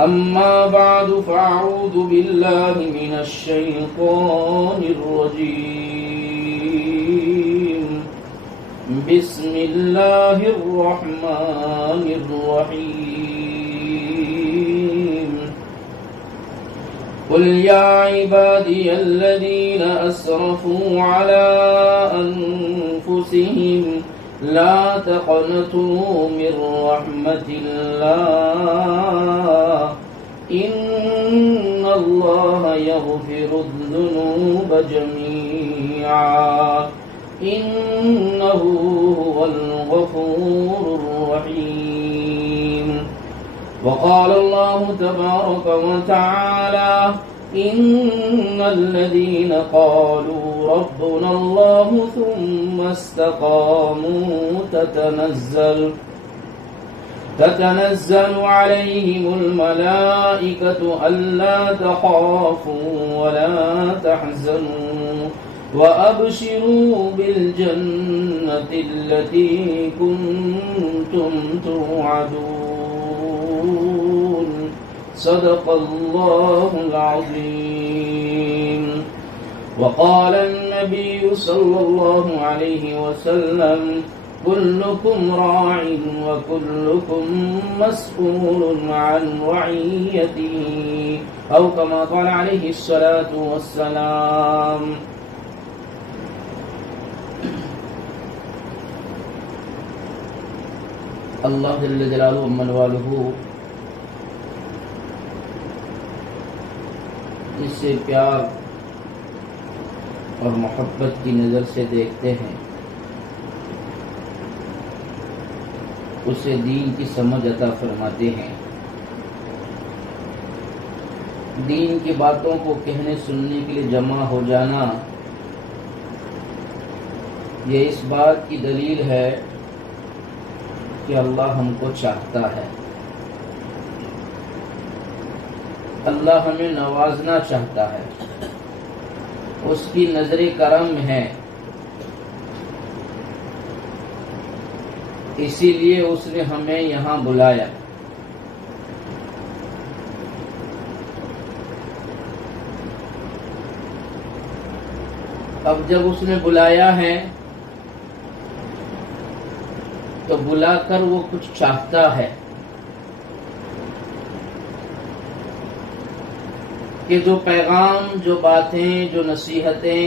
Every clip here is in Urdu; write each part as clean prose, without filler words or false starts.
أما بعد فأعوذ بالله من الشيطان الرجيم بسم الله الرحمن الرحيم قل يا عبادي الذين أسرفوا على أنفسهم لا تقنطوا من رحمة الله إن الله يغفر الذنوب جميعا إنه هو الغفور الرحيم وقال الله تبارك وتعالى إن الذين قالوا ربنا الله ثم استقاموا تتنزل عليهم الملائكة ألا تخافوا ولا تحزنوا وأبشروا بالجنة التي كنتم توعدون صدق الله العظيم وقال النبي صلى الله عليه وسلم كلكم راع وكلكم مسؤول عن رعيته أو كما قال عليه الصلاة والسلام. اللہ جل جلالہ ومن والہ اس سے پیار اور محبت کی نظر سے دیکھتے ہیں، اسے دین کی سمجھ عطا فرماتے ہیں. دین کی باتوں کو کہنے سننے کے لیے جمع ہو جانا یہ اس بات کی دلیل ہے کہ اللہ ہم کو چاہتا ہے، اللہ ہمیں نوازنا چاہتا ہے، اس کی نظر کرم ہے، اسی لیے اس نے ہمیں یہاں بلایا. اب جب اس نے بلایا ہے تو بلا کر وہ کچھ چاہتا ہے کہ جو پیغام، جو باتیں، جو نصیحتیں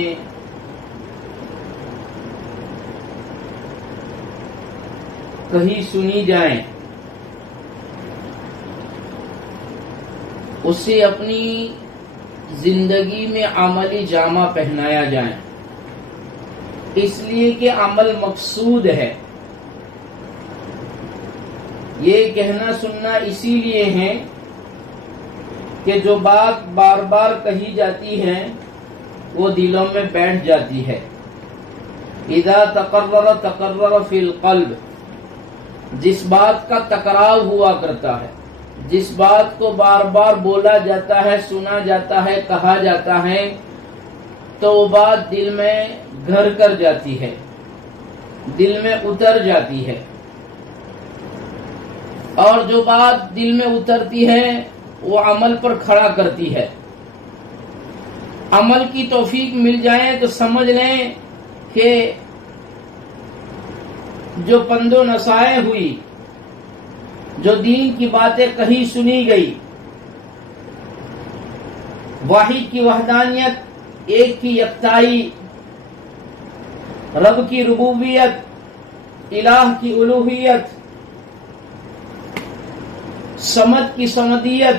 کہیں سنی جائیں اسے اپنی زندگی میں عملی جامہ پہنایا جائے، اس لیے کہ عمل مقصود ہے. یہ کہنا سننا اسی لیے ہے کہ جو بات بار بار کہی جاتی ہے وہ دلوں میں بیٹھ جاتی ہے. اذا تقرر فی القلب، جس بات کا تکرار ہوا کرتا ہے، جس بات کو بار بار بولا جاتا ہے، سنا جاتا ہے، کہا جاتا ہے، تو وہ بات دل میں گھر کر جاتی ہے، دل میں اتر جاتی ہے. اور جو بات دل میں اترتی ہے وہ عمل پر کھڑا کرتی ہے. عمل کی توفیق مل جائے تو سمجھ لیں کہ جو پند و نصائح ہوئی، جو دین کی باتیں کہیں سنی گئی، واحد کی وحدانیت، ایک کی یکتائی، رب کی ربوبیت، الہ کی الوہیت، سمد کی سمدیت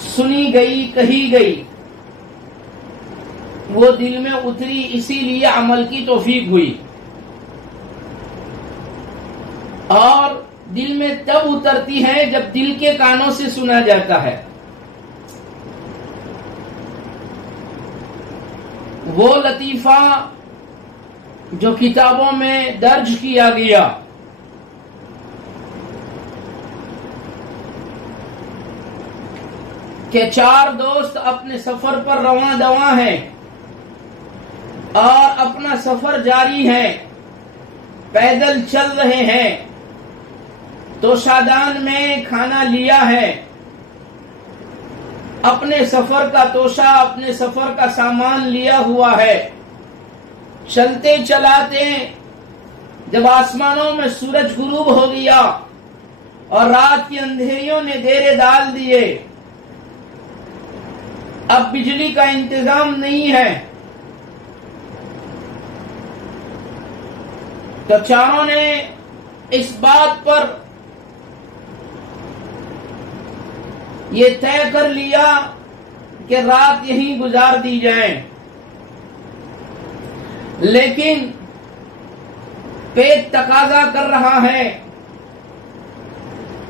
سنی گئی، کہی گئی، وہ دل میں اتری، اسی لیے عمل کی توفیق ہوئی. اور دل میں تب اترتی ہے جب دل کے کانوں سے سنا جاتا ہے. وہ لطیفہ جو کتابوں میں درج کیا گیا، کہ 4 دوست اپنے سفر پر رواں دواں ہیں اور اپنا سفر جاری ہے، پیدل چل رہے ہیں، توشادان میں کھانا لیا ہے، اپنے سفر کا توشا، اپنے سفر کا سامان لیا ہوا ہے، چلتے چلاتے جب آسمانوں میں سورج غروب ہو گیا اور رات کی اندھیریوں نے ڈیرے ڈال دیے، اب بجلی کا انتظام نہیں ہے، تو چاروں نے اس بات پر یہ طے کر لیا کہ رات یہیں گزار دی جائے، لیکن پیٹ تقاضا کر رہا ہے،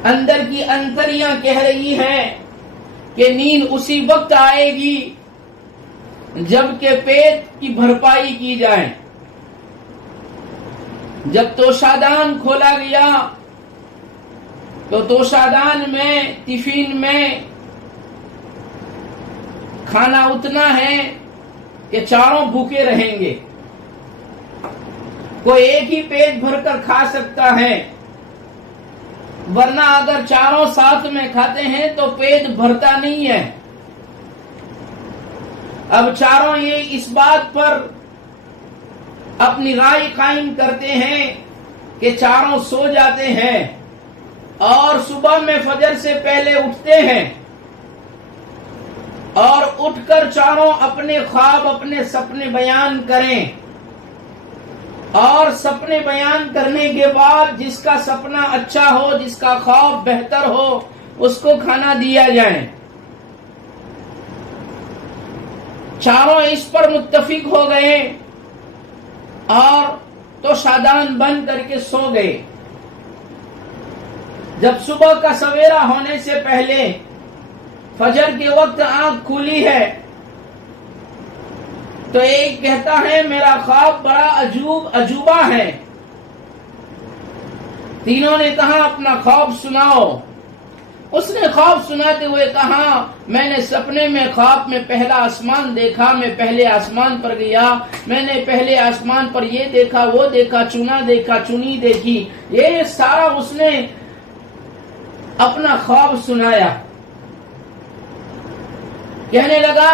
اندر کی انتریاں کہہ رہی ہیں کہ نیند اسی وقت آئے گی جب کہ پیٹ کی بھرپائی کی جائے۔ جب توشادان کھولا گیا تو توشادان میں، ٹفن میں کھانا اتنا ہے کہ چاروں بھوکے رہیں گے، کوئی ایک ہی پیٹ بھر کر کھا سکتا ہے، ورنہ اگر چاروں ساتھ میں کھاتے ہیں تو پیٹ بھرتا نہیں ہے۔ اب چاروں یہ اس بات پر اپنی رائے قائم کرتے ہیں کہ چاروں سو جاتے ہیں اور صبح میں فجر سے پہلے اٹھتے ہیں، اور اٹھ کر چاروں اپنے خواب، اپنے سپنے بیان کریں، اور سپنے بیان کرنے کے بعد جس کا سپنا اچھا ہو، جس کا خواب بہتر ہو، اس کو کھانا دیا جائے۔ چاروں اس پر متفق ہو گئے اور تو شادان بند کر کے سو گئے۔ جب صبح کا سویرا ہونے سے پہلے فجر کے وقت آنکھ کھلی ہے تو ایک کہتا ہے میرا خواب بڑا عجوبہ ہے۔ تینوں نے کہا اپنا خواب سناؤ۔ اس نے خواب سناتے ہوئے کہا میں نے سپنے میں خواب میں پہلا آسمان دیکھا، میں پہلے آسمان پر گیا، میں نے پہلے آسمان پر یہ دیکھا، وہ دیکھا، چنا دیکھا، چنی دیکھی، یہ سارا اس نے اپنا خواب سنایا۔ کہنے لگا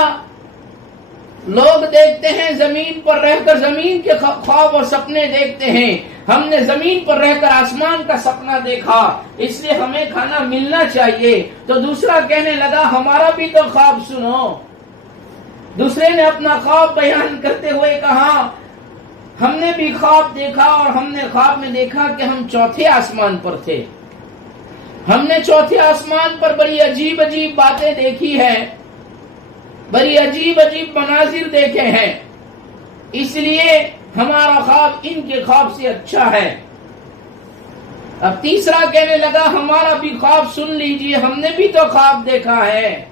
لوگ دیکھتے ہیں زمین پر رہ کر زمین کے خواب اور سپنے دیکھتے ہیں، ہم نے زمین پر رہ کر آسمان کا سپنا دیکھا، اس لیے ہمیں کھانا ملنا چاہیے۔ تو دوسرا کہنے لگا ہمارا بھی تو خواب سنو۔ دوسرے نے اپنا خواب بیان کرتے ہوئے کہا ہم نے بھی خواب دیکھا اور ہم نے خواب میں دیکھا کہ ہم چوتھے آسمان پر تھے، ہم نے چوتھے آسمان پر بڑی عجیب عجیب باتیں دیکھی ہیں، بڑی عجیب عجیب مناظر دیکھے ہیں، اس لیے ہمارا خواب ان کے خواب سے اچھا ہے۔ اب تیسرا کہنے لگا ہمارا بھی خواب سن لیجئے، ہم نے بھی تو خواب دیکھا ہے۔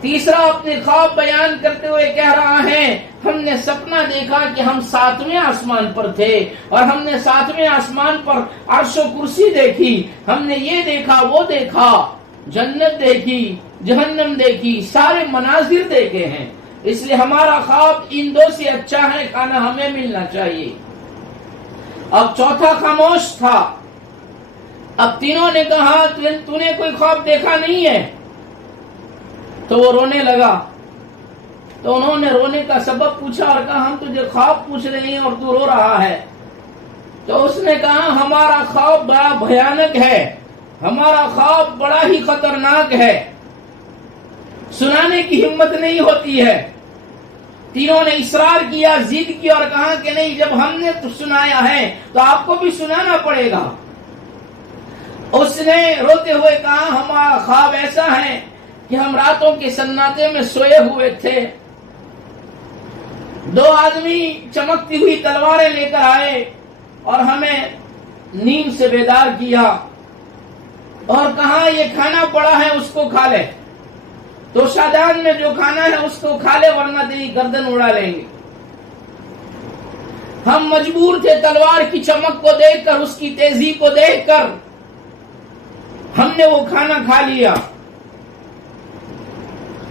تیسرا اپنے خواب بیان کرتے ہوئے کہہ رہا ہے ہم نے سپنا دیکھا کہ ہم 7ویں آسمان پر تھے اور ہم نے 7ویں آسمان پر عرش و کرسی دیکھی، ہم نے یہ دیکھا، وہ دیکھا، جنت دیکھی، جہنم دیکھی، سارے مناظر دیکھے ہیں، اس لیے ہمارا خواب ان دو سے اچھا ہے، کھانا ہمیں ملنا چاہیے۔ اب چوتھا خاموش تھا۔ اب تینوں نے کہا تو نے کوئی خواب دیکھا نہیں ہے؟ تو وہ رونے لگا۔ تو انہوں نے رونے کا سبب پوچھا اور کہا ہم تجھے خواب پوچھ رہے ہیں اور تو رو رہا ہے۔ تو اس نے کہا ہمارا خواب بڑا بھیانک ہے، ہمارا خواب بڑا ہی خطرناک ہے، سنانے کی ہمت نہیں ہوتی ہے۔ تینوں نے اصرار کیا، ضد کی اور کہا کہ نہیں جب ہم نے سنایا ہے تو آپ کو بھی سنانا پڑے گا۔ اس نے روتے ہوئے کہا ہمارا خواب ایسا ہے کہ ہم راتوں کے سناٹے میں سوئے ہوئے تھے، 2 آدمی چمکتی ہوئی تلواریں لے کر آئے اور ہمیں نیند سے بیدار کیا اور کہا یہ کھانا پڑا ہے اس کو کھا لے، تو شادان میں جو کھانا ہے اس کو کھا لے ورنہ تیری گردن اڑا لیں گے۔ ہم مجبور تھے تلوار کی چمک کو دیکھ کر، اس کی تیزی کو دیکھ کر ہم نے وہ کھانا کھا لیا۔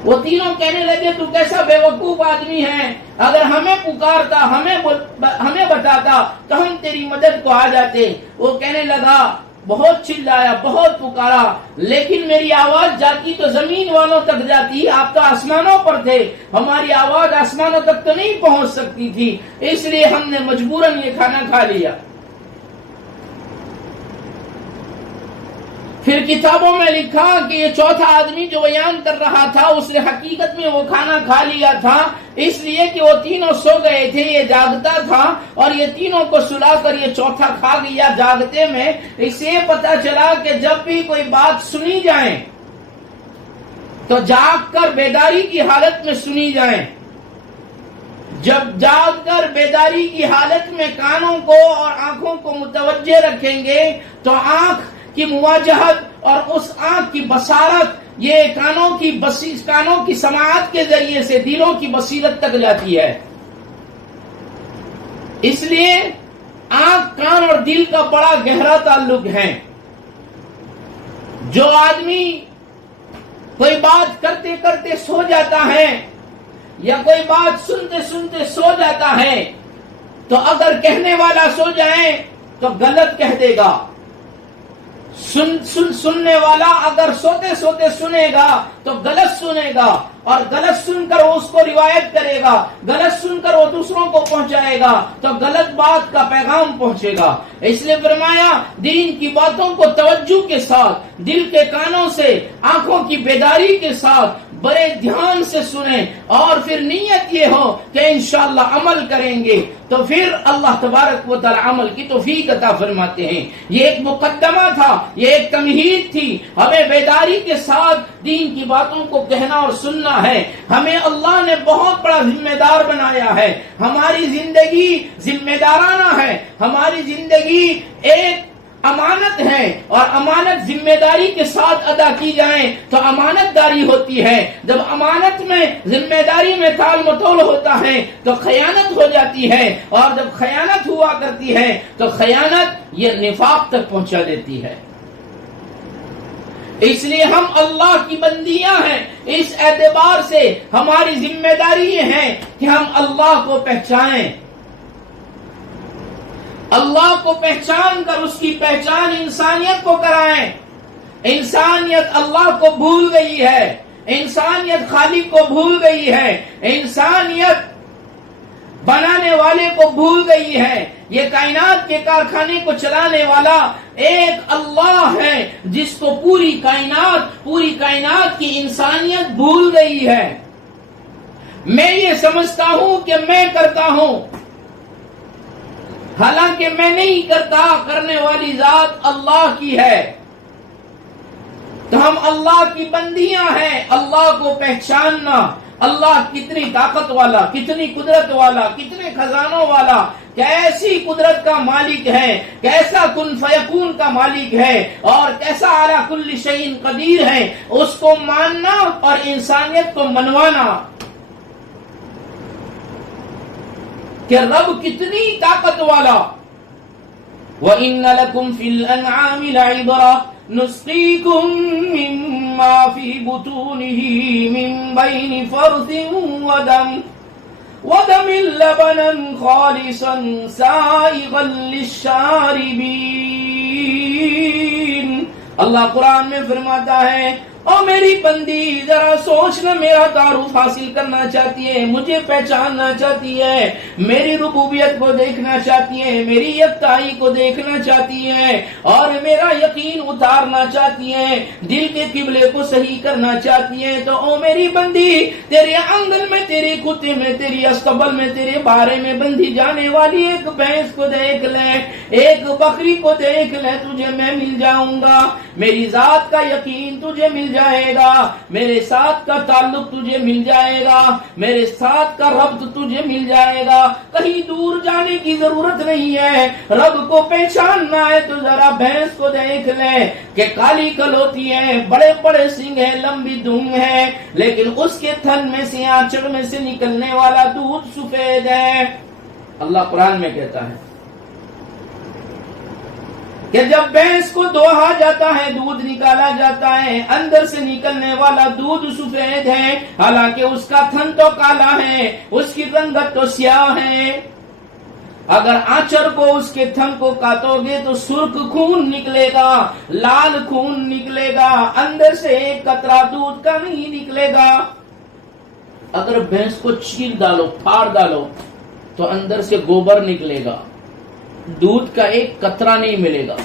وہ تینوں کہنے لگے تو کیسا بے وقوف آدمی ہے، اگر ہمیں پکارتا، ہمیں بتاتا تو ہم تیری مدد کو آ جاتے۔ وہ کہنے لگا بہت چلایا، بہت پکارا، لیکن میری آواز جاتی تو زمین والوں تک جاتی، آپ تو آسمانوں پر تھے، ہماری آواز آسمانوں تک تو نہیں پہنچ سکتی تھی، اس لیے ہم نے مجبوراً یہ کھانا کھا لیا۔ پھر کتابوں میں لکھا کہ یہ چوتھا آدمی جو بیان کر رہا تھا اس نے حقیقت میں وہ کھانا کھا لیا تھا، اس لیے کہ وہ تینوں سو گئے تھے، یہ جاگتا تھا، اور یہ تینوں کو سلا کر یہ چوتھا کھا گیا جاگتے میں۔ اس سے پتا چلا کہ جب بھی کوئی بات سنی جائے تو جاگ کر بیداری کی حالت میں سنی جائیں، جب جاگ کر بیداری کی حالت میں کانوں کو اور آنکھوں کو متوجہ رکھیں گے تو آنکھ کی مواجہت اور اس آنکھ کی بصارت یہ کانوں کی سماعت کے ذریعے سے دلوں کی بصیرت تک جاتی ہے۔ اس لیے آنکھ، کان اور دل کا بڑا گہرا تعلق ہے۔ جو آدمی کوئی بات کرتے کرتے سو جاتا ہے یا کوئی بات سنتے سنتے سو جاتا ہے تو اگر کہنے والا سو جائے تو غلط کہہ دے گا، سننے والا اگر سوتے سوتے سنے گا تو غلط سنے گا، اور غلط سن کر وہ اس کو روایت کرے گا، غلط سن کر وہ دوسروں کو پہنچائے گا تو غلط بات کا پیغام پہنچے گا۔ اس لیے فرمایا دین کی باتوں کو توجہ کے ساتھ، دل کے کانوں سے، آنکھوں کی بیداری کے ساتھ بڑے دھیان سے سنیں، اور پھر نیت یہ ہو کہ انشاءاللہ عمل کریں گے تو پھر اللہ تبارک و تعالی عمل کی توفیق عطا فرماتے ہیں۔ یہ ایک مقدمہ تھا، یہ ایک تمہید تھی، ہمیں بیداری کے ساتھ دین کی باتوں کو کہنا اور سننا ہے۔ ہمیں اللہ نے بہت بڑا ذمہ دار بنایا ہے، ہماری زندگی ذمہ دارانہ ہے، ہماری زندگی ایک امانت ہے، اور امانت ذمہ داری کے ساتھ ادا کی جائے تو امانت داری ہوتی ہے۔ جب امانت میں، ذمہ داری میں تال متول ہوتا ہے تو خیانت ہو جاتی ہے، اور جب خیانت ہوا کرتی ہے تو خیانت یہ نفاق تک پہنچا دیتی ہے۔ اس لیے ہم اللہ کی بندیاں ہیں، اس اعتبار سے ہماری ذمہ داری یہ ہے کہ ہم اللہ کو پہچانیں، اللہ کو پہچان کر اس کی پہچان انسانیت کو کرائیں۔ انسانیت اللہ کو بھول گئی ہے، انسانیت خالق کو بھول گئی ہے، انسانیت بنانے والے کو بھول گئی ہے۔ یہ کائنات کے کارخانے کو چلانے والا ایک اللہ ہے جس کو پوری کائنات کی انسانیت بھول گئی ہے۔ میں یہ سمجھتا ہوں کہ میں کرتا ہوں، حالانکہ میں نہیں کرتا، کرنے والی ذات اللہ کی ہے۔ تو ہم اللہ کی بندیاں ہیں۔ اللہ کو پہچاننا، اللہ کتنی طاقت والا، کتنی قدرت والا، کتنے خزانوں والا، کیسی قدرت کا مالک ہے، کیسا کن فیکون کا مالک ہے، اور کیسا اعلیٰ کل شیء قدیر ہے، اس کو ماننا اور انسانیت کو منوانا کہ رب کتنی طاقت والا۔ وَإِنَّ لَكُمْ فِي الْأَنْعَامِ لَعِبْرَةً نُسْقِيكُم مِّمَّا فِي بُطُونِهِ مِن بَيْنِ فَرْثٍ وَدَمٍ لَبَنًا خَالِصًا سَائِغًا لِلشَّارِبِينَ۔ اللہ قرآن میں فرماتا ہے، اور میری بندی ذرا سوچنا، میرا تعارف حاصل کرنا چاہتی ہے، مجھے پہچاننا چاہتی ہے، میری ربوبیت کو دیکھنا چاہتی ہے، میری یکتائی کو دیکھنا چاہتی ہے، اور میرا یقین اتارنا چاہتی ہے، دل کے قبلے کو صحیح کرنا چاہتی ہے، تو او میری بندی تیرے آنگن میں، تیرے کتے میں، تیری استبل میں، تیرے بارے میں بندھی جانے والی ایک بھینس کو دیکھ لے، ایک بکری کو دیکھ لے، تجھے میں مل جاؤں گا، میری ذات کا یقین تجھے مل جائے گا، میرے ساتھ کا تعلق تجھے مل جائے گا، میرے ساتھ کا ربط تجھے مل جائے گا، کہیں دور جانے کی ضرورت نہیں ہے۔ رب کو پہچاننا ہے تو ذرا بھینس کو دیکھ لے کہ کالی کلوتی ہے، بڑے بڑے سنگ ہے، لمبی دونگ ہے، لیکن اس کے تھن میں سے، آنچڑ میں سے نکلنے والا دودھ سفید ہے۔ اللہ قرآن میں کہتا ہے کہ جب بھینس کو دوہا جاتا ہے، دودھ نکالا جاتا ہے، اندر سے نکلنے والا دودھ سفید ہے، حالانکہ اس کا تھن تو کالا ہے، اس کی رنگت تو سیاہ ہے۔ اگر آنچر کو اس کے تھن کو کاٹو گے تو سرخ خون نکلے گا، لال خون نکلے گا، اندر سے ایک قطرہ دودھ کا نہیں نکلے گا۔ اگر بھینس کو چیر ڈالو، پھاڑ ڈالو تو اندر سے گوبر نکلے گا، دودھ کا ایک قطرہ نہیں ملے گا۔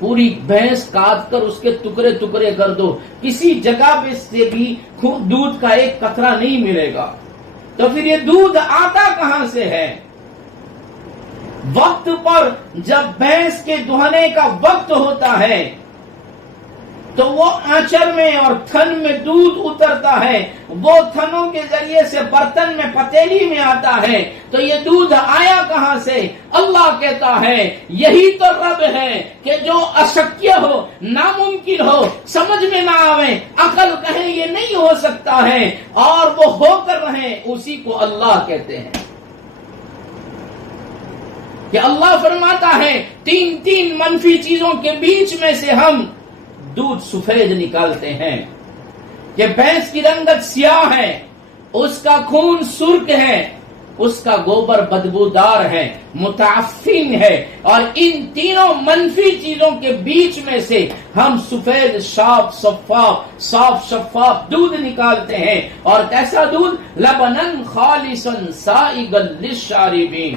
پوری بھینس کاٹ کر اس کے ٹکڑے ٹکڑے کر دو، کسی جگہ پہ سے بھی دودھ کا ایک قطرہ نہیں ملے گا۔ تو پھر یہ دودھ آتا کہاں سے ہے؟ وقت پر جب بھینس کے دہنے کا وقت ہوتا ہے تو وہ آنچر میں اور تھن میں دودھ اترتا ہے، وہ تھنوں کے ذریعے سے برتن میں پتیلی میں آتا ہے۔ تو یہ دودھ آیا کہاں سے؟ اللہ کہتا ہے یہی تو رب ہے کہ جو اشکیہ ہو، ناممکن ہو، سمجھ میں نہ آوے، عقل کہیں یہ نہیں ہو سکتا ہے اور وہ ہو کر رہے، اسی کو اللہ کہتے ہیں۔ کہ اللہ فرماتا ہے تین منفی چیزوں کے بیچ میں سے ہم دودھ سفید نکالتے ہیں کہ بھینس کی رنگت سیاہ ہے، اس کا خون سرخ ہے، اس کا گوبر بدبودار ہے، متعفن ہے، اور ان تینوں منفی چیزوں کے بیچ میں سے ہم سفید صاف شفاف دودھ نکالتے ہیں۔ اور کیسا دودھ؟ لبنن خالصا سائغا للشاربین،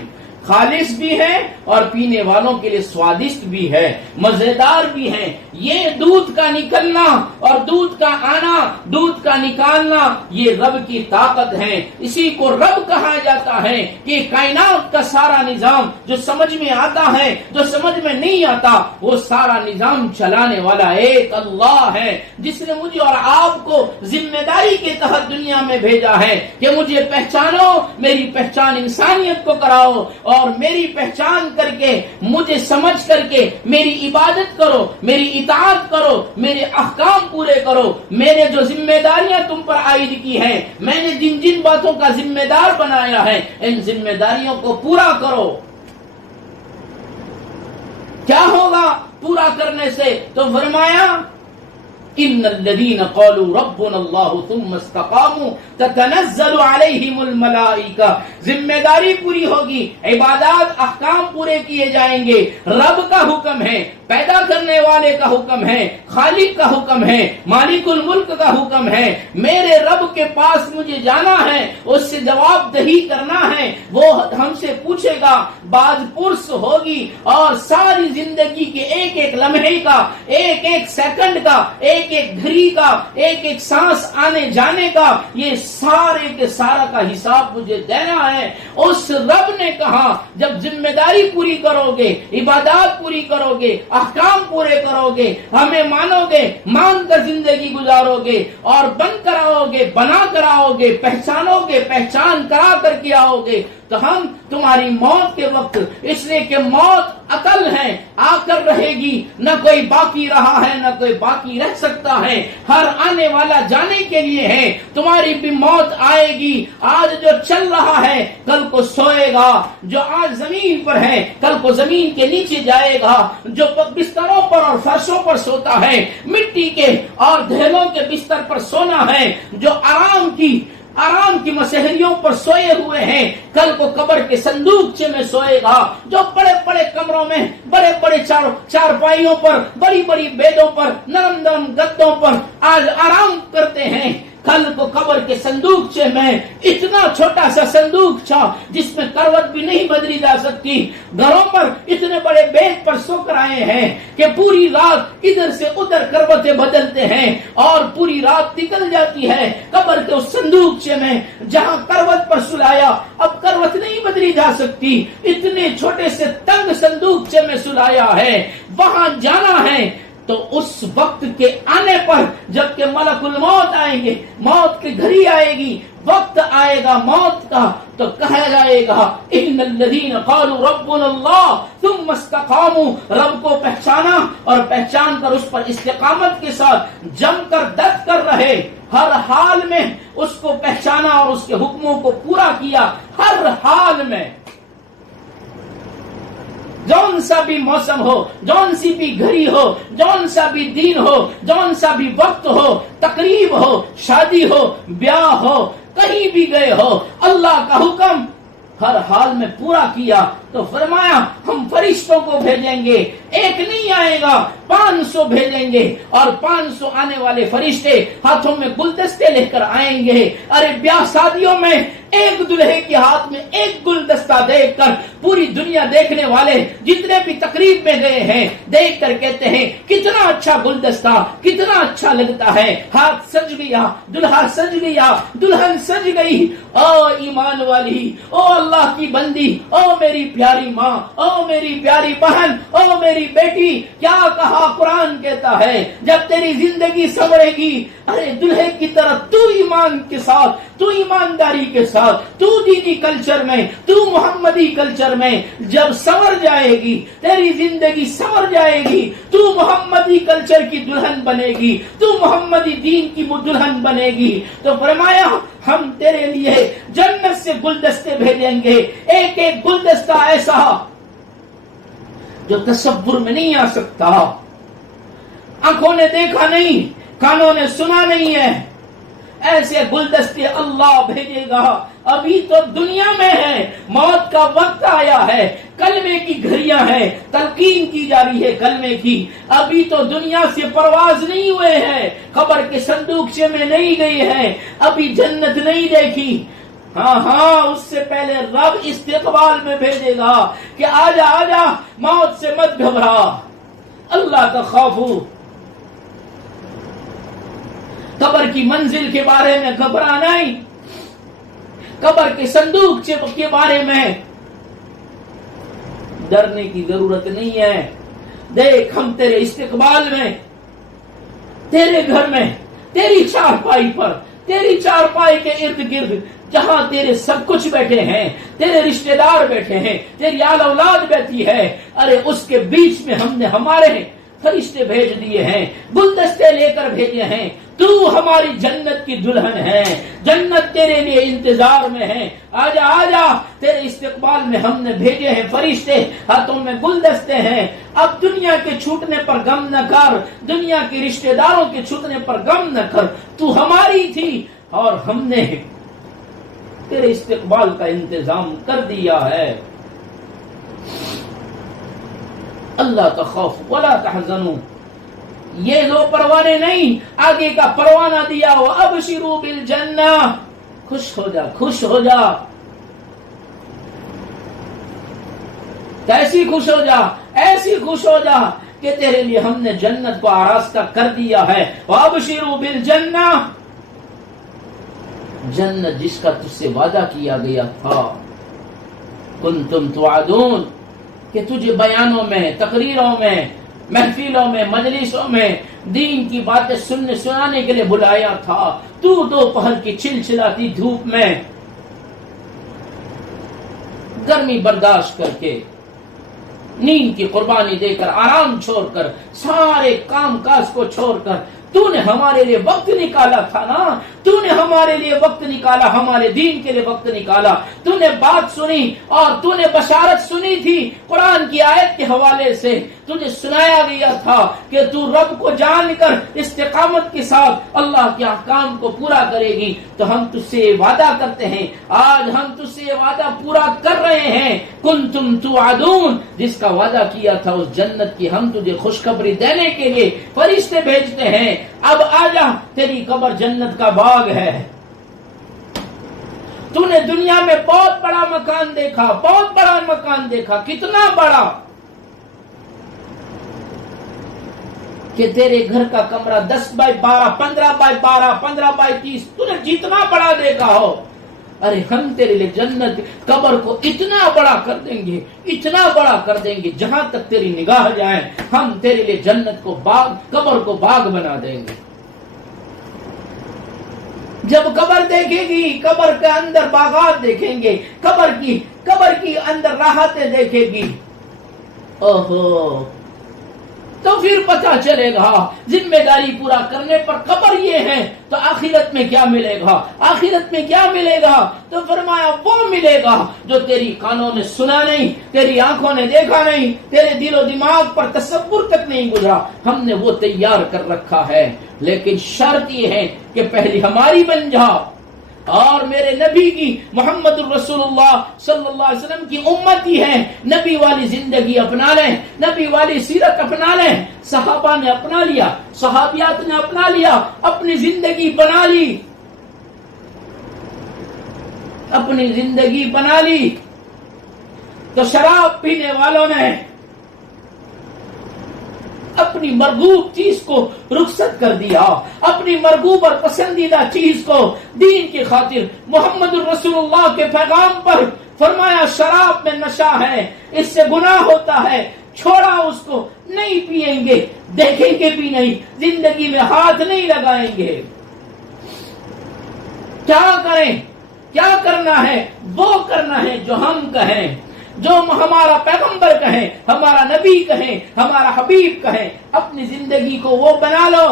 خالص بھی ہے اور پینے والوں کے لیے سوادشٹ بھی ہے، مزیدار بھی ہے۔ یہ دودھ کا نکلنا اور دودھ کا آنا، دودھ کا نکالنا، یہ رب کی طاقت ہے۔ اسی کو رب کہا جاتا ہے کہ کائنات کا سارا نظام جو سمجھ میں آتا ہے، جو سمجھ میں نہیں آتا، وہ سارا نظام چلانے والا ایک اللہ ہے، جس نے مجھے اور آپ کو ذمہ داری کے تحت دنیا میں بھیجا ہے کہ مجھے پہچانو، میری پہچان انسانیت کو کراؤ، اور میری پہچان کر کے، مجھے سمجھ کر کے میری عبادت کرو، میری اطاعت کرو، میرے احکام پورے کرو۔ میں نے جو ذمہ داریاں تم پر عائد کی ہیں، میں نے جن جن باتوں کا ذمہ دار بنایا ہے، ان ذمہ داریوں کو پورا کرو۔ کیا ہوگا پورا کرنے سے؟ تو فرمایا ان الذين قالوا ربنا الله ثم استقاموا تتنزل عليهم الملائکہ، ذمہ داری پوری ہوگی، عبادات احکام پورے کیے جائیں گے۔ رب کا حکم ہے، پیدا کرنے والے کا حکم ہے، خالق کا حکم ہے، مالک الملک کا حکم ہے، میرے رب کے پاس مجھے جانا ہے، اس سے جواب دہی کرنا ہے۔ وہ ہم سے پوچھے گا، باز پرس ہوگی، اور ساری زندگی کے ایک ایک لمحے کا، ایک ایک سیکنڈ کا، ایک ایک گھڑی کا، ایک ایک سانس آنے جانے کا، یہ سارے کے سارا کا حساب مجھے دینا ہے۔ اس رب نے کہا جب ذمہ داری پوری کرو گے، عبادات پوری کرو گے، احکام پورے کرو گے، ہمیں مانو گے، مان کر زندگی گزارو گے، اور بن کر آؤ گے، بنا کر آؤ گے، پہچانو گے، پہچان کرا کر کے آؤ گے، تو ہم تمہاری موت کے وقت، اس لیے کہ موت عقل ہے، آ کر رہے گی، نہ کوئی باقی رہا ہے نہ کوئی باقی رہ سکتا ہے، ہر آنے والا جانے کے لیے ہے۔ تمہاری بھی موت آئے گی، آج جو چل رہا ہے کل کو سوئے گا، جو آج زمین پر ہے کل کو زمین کے نیچے جائے گا، جو بستروں پر اور فرشوں پر سوتا ہے، مٹی کے اور دھیلوں کے بستر پر سونا ہے، جو آرام کی مسہریوں پر سوئے ہوئے ہیں، کل کو قبر کے صندوقچے میں سوئے گا، جو بڑے بڑے کمروں میں، بڑے بڑے چارپائیوں پر، بڑی بڑی بیڈوں پر، نرم نرم گدوں پر آج آرام کرتے ہیں، کل کو قبر کے صندوقچے میں، اتنا چھوٹا سا صندوقچہ جس میں کروٹ بھی نہیں بدلی جا سکتی، گھروں پر اتنے بڑے بیڈ پر سو کر آئے ہیں کہ پوری رات ادھر سے ادھر کروٹیں بدلتے ہیں اور پوری رات نکل جاتی ہے قبر کے اس صندوقچے میں، جہاں کروٹ پر سلایا، اب کروٹ نہیں بدلی جا سکتی، اتنے چھوٹے سے تنگ صندوقچے میں سلایا ہے، وہاں جانا ہے۔ تو اس وقت کے آنے پر جب کہ ملک الموت آئیں گے، موت کی گھڑی آئے گی، وقت آئے گا موت کا، تو کہا جائے گا ان الذین قالوا ربنا اللہ ثم استقاموا، رب کو پہچانا اور پہچان کر اس پر استقامت کے ساتھ جم کر ڈٹ کر رہے، ہر حال میں اس کو پہچانا اور اس کے حکموں کو پورا کیا، ہر حال میں، جون سا بھی موسم ہو، جون سی بھی گھڑی ہو، جون سا بھی دن ہو، جون سا بھی وقت ہو، تقریب ہو، شادی ہو، بیاہ ہو، کہیں بھی گئے ہو، اللہ کا حکم ہر حال میں پورا کیا۔ تو فرمایا ہم فرشتوں کو بھیجیں گے، ایک نہیں آئے گا 500 بھیجیں گے، اور 500 آنے والے فرشتے ہاتھوں میں گلدستے لے کر آئیں گے۔ ارے بیاہ شادیوں میں ایک دلہے کے ہاتھ میں ایک گلدستہ دیکھ کر پوری دنیا دیکھنے والے جتنے بھی تقریب میں گئے ہیں دیکھ کر کہتے ہیں کتنا اچھا گلدستہ، کتنا اچھا لگتا ہے، ہاتھ سج گیا، دلہا سج گیا، دلہن سج گئی۔ او ایمان والی، او اللہ کی بندی، او میری پیاری ماں، او میری پیاری بہن، او میری بیٹی، کیا کہا قرآن کہتا ہے جب تیری زندگی سنورے گی، ارے دلہے کی طرح تو ایمان کے ساتھ، تو ایمانداری کے ساتھ، تو دینی کلچر میں، تو محمدی کلچر میں جب سنور جائے گی، تیری زندگی سنور جائے گی، تو محمدی کلچر کی دلہن بنے گی، تو محمدی دین کی دلہن بنے گی، تو فرمایا ہم تیرے لیے جنت سے گلدستے بھیجیں گے، ایک ایک گلدستہ ایسا جو تصور میں نہیں آ سکتا، آنکھوں نے دیکھا نہیں، کانوں نے سنا نہیں ہے، ایسے گلدستے اللہ بھیجے گا۔ ابھی تو دنیا میں ہے، موت کا وقت آیا ہے، کلمے کی گھڑیاں ہیں، تلقین کی جا رہی ہے کلمے کی، ابھی تو دنیا سے پرواز نہیں ہوئے ہیں، قبر کے صندوقچے میں نہیں گئے ہیں، ابھی جنت نہیں دیکھی۔ ہاں اس سے پہلے رب استقبال میں بھیجے گا کہ آجا آجا، موت سے مت گھبرا، اللہ تخافو۔ قبر کی منزل کے بارے میں گھبرانا نہیں، قبر کے صندوق کے بارے میں ڈرنے کی ضرورت نہیں ہے۔ دیکھ ہم تیرے استقبال میں، تیرے گھر میں، تیری چارپائی پر، تیری چارپائی کے ارد گرد جہاں تیرے سب کچھ بیٹھے ہیں، تیرے رشتہ دار بیٹھے ہیں، تیری آل اولاد بیٹھی ہے، ارے اس کے بیچ میں ہم نے ہمارے فرشتے بھیج دیے ہیں، گلدستے لے کر بھیجے ہیں، تو ہماری جنت کی دلہن ہے، جنت تیرے لیے انتظار میں ہے، آجا آجا، تیرے استقبال میں ہم نے بھیجے ہیں فرشتے، ہاتھوں میں گلدستے ہیں۔ اب دنیا کے چھوٹنے پر غم نہ کر، دنیا کے رشتہ داروں کے چھوٹنے پر غم نہ کر، تو ہماری تھی اور ہم نے تیرے استقبال کا انتظام کر دیا ہے۔ اللہ تخاف ولا تحزنوا، یہ دو پروانے نہیں، آگے کا پروانہ دیا ہو، ابشروا بالجنہ، خوش ہو جا، خوش ہو جا، کیسی خوش ہو جا، ایسی خوش ہو جا کہ تیرے لیے ہم نے جنت کو آراستہ کر دیا ہے۔ وابشروا بالجنہ، جنت جس کا تجھ سے وعدہ کیا گیا تھا، کنتم توعدون، کہ تجھے بیانوں میں، تقریروں میں، محفلوں میں، مجلسوں میں دین کی باتیں سنانے کے لیے بلایا تھا، تو دوپہر کی چلچلاتی دھوپ میں گرمی برداشت کر کے، نیند کی قربانی دے کر، آرام چھوڑ کر، سارے کام کاج کو چھوڑ کر تو نے ہمارے لیے وقت نکالا تھا نا، تو نے ہمارے لیے وقت نکالا، ہمارے دین کے لیے وقت نکالا، تو نے بات سنی اور تو نے بشارت سنی تھی قرآن کی آیت کے حوالے سے، تجھے سنایا گیا تھا کہ تو رب کو جان کر استقامت کے ساتھ اللہ کے احکام کو پورا کرے گی، تو ہم تجھ سے وعدہ کرتے ہیں، آج ہم تجھ سے وعدہ پورا کر رہے ہیں، کنتم توعدون، جس کا وعدہ کیا تھا اس جنت کی ہم تجھے خوشخبری دینے کے لیے فرشتے بھیجتے ہیں۔ اب آجا، تیری قبر جنت کا باغ ہے، تو نے دنیا میں بہت بڑا مکان دیکھا، بہت بڑا مکان دیکھا، کتنا بڑا کہ تیرے گھر کا کمرہ 10x12، 15x12، 15x30، تو نے جتنا بڑا دیکھا ہو، ارے ہم تیرے لیے جنت قبر کو اتنا بڑا کر دیں گے، اتنا بڑا کر دیں گے، جہاں تک تیری نگاہ جائے ہم تیرے لیے جنت کو باغ، قبر کو باغ بنا دیں گے۔ جب قبر دیکھے گی، قبر کے اندر باغات دیکھیں گے، قبر کی اندر راحتیں دیکھے گی، اوہو، تو پھر پتہ چلے گا ذمہ داری پورا کرنے پر قبر یہ ہے تو آخرت میں کیا ملے گا، آخرت میں کیا ملے گا؟ تو فرمایا وہ ملے گا جو تیری کانوں نے سنا نہیں، تیری آنکھوں نے دیکھا نہیں، تیرے دل و دماغ پر تصور تک نہیں گزرا، ہم نے وہ تیار کر رکھا ہے، لیکن شرط یہ ہے کہ پہلے ہماری بن جا، اور میرے نبی کی محمد الرسول اللہ صلی اللہ علیہ وسلم کی امتی ہے، نبی والی زندگی اپنا لیں، نبی والی سیرت اپنا لیں۔ صحابہ نے اپنا لیا، صحابیات نے اپنا لیا، اپنی زندگی بنا لی، اپنی زندگی بنا لی۔ تو شراب پینے والوں نے اپنی مرغوب چیز کو رخصت کر دیا، اپنی مرغوب اور پسندیدہ چیز کو دین کی خاطر محمد الرسول اللہ کے پیغام پر فرمایا شراب میں نشہ ہے، اس سے گناہ ہوتا ہے، چھوڑا اس کو، نہیں پیئیں گے، دیکھیں گے بھی نہیں، زندگی میں ہاتھ نہیں لگائیں گے۔ کیا کریں؟ کیا کرنا ہے؟ وہ کرنا ہے جو ہم کہیں، جو ہمارا پیغمبر کہیں، ہمارا نبی کہیں، ہمارا حبیب کہیں۔ اپنی زندگی کو وہ بنا لو۔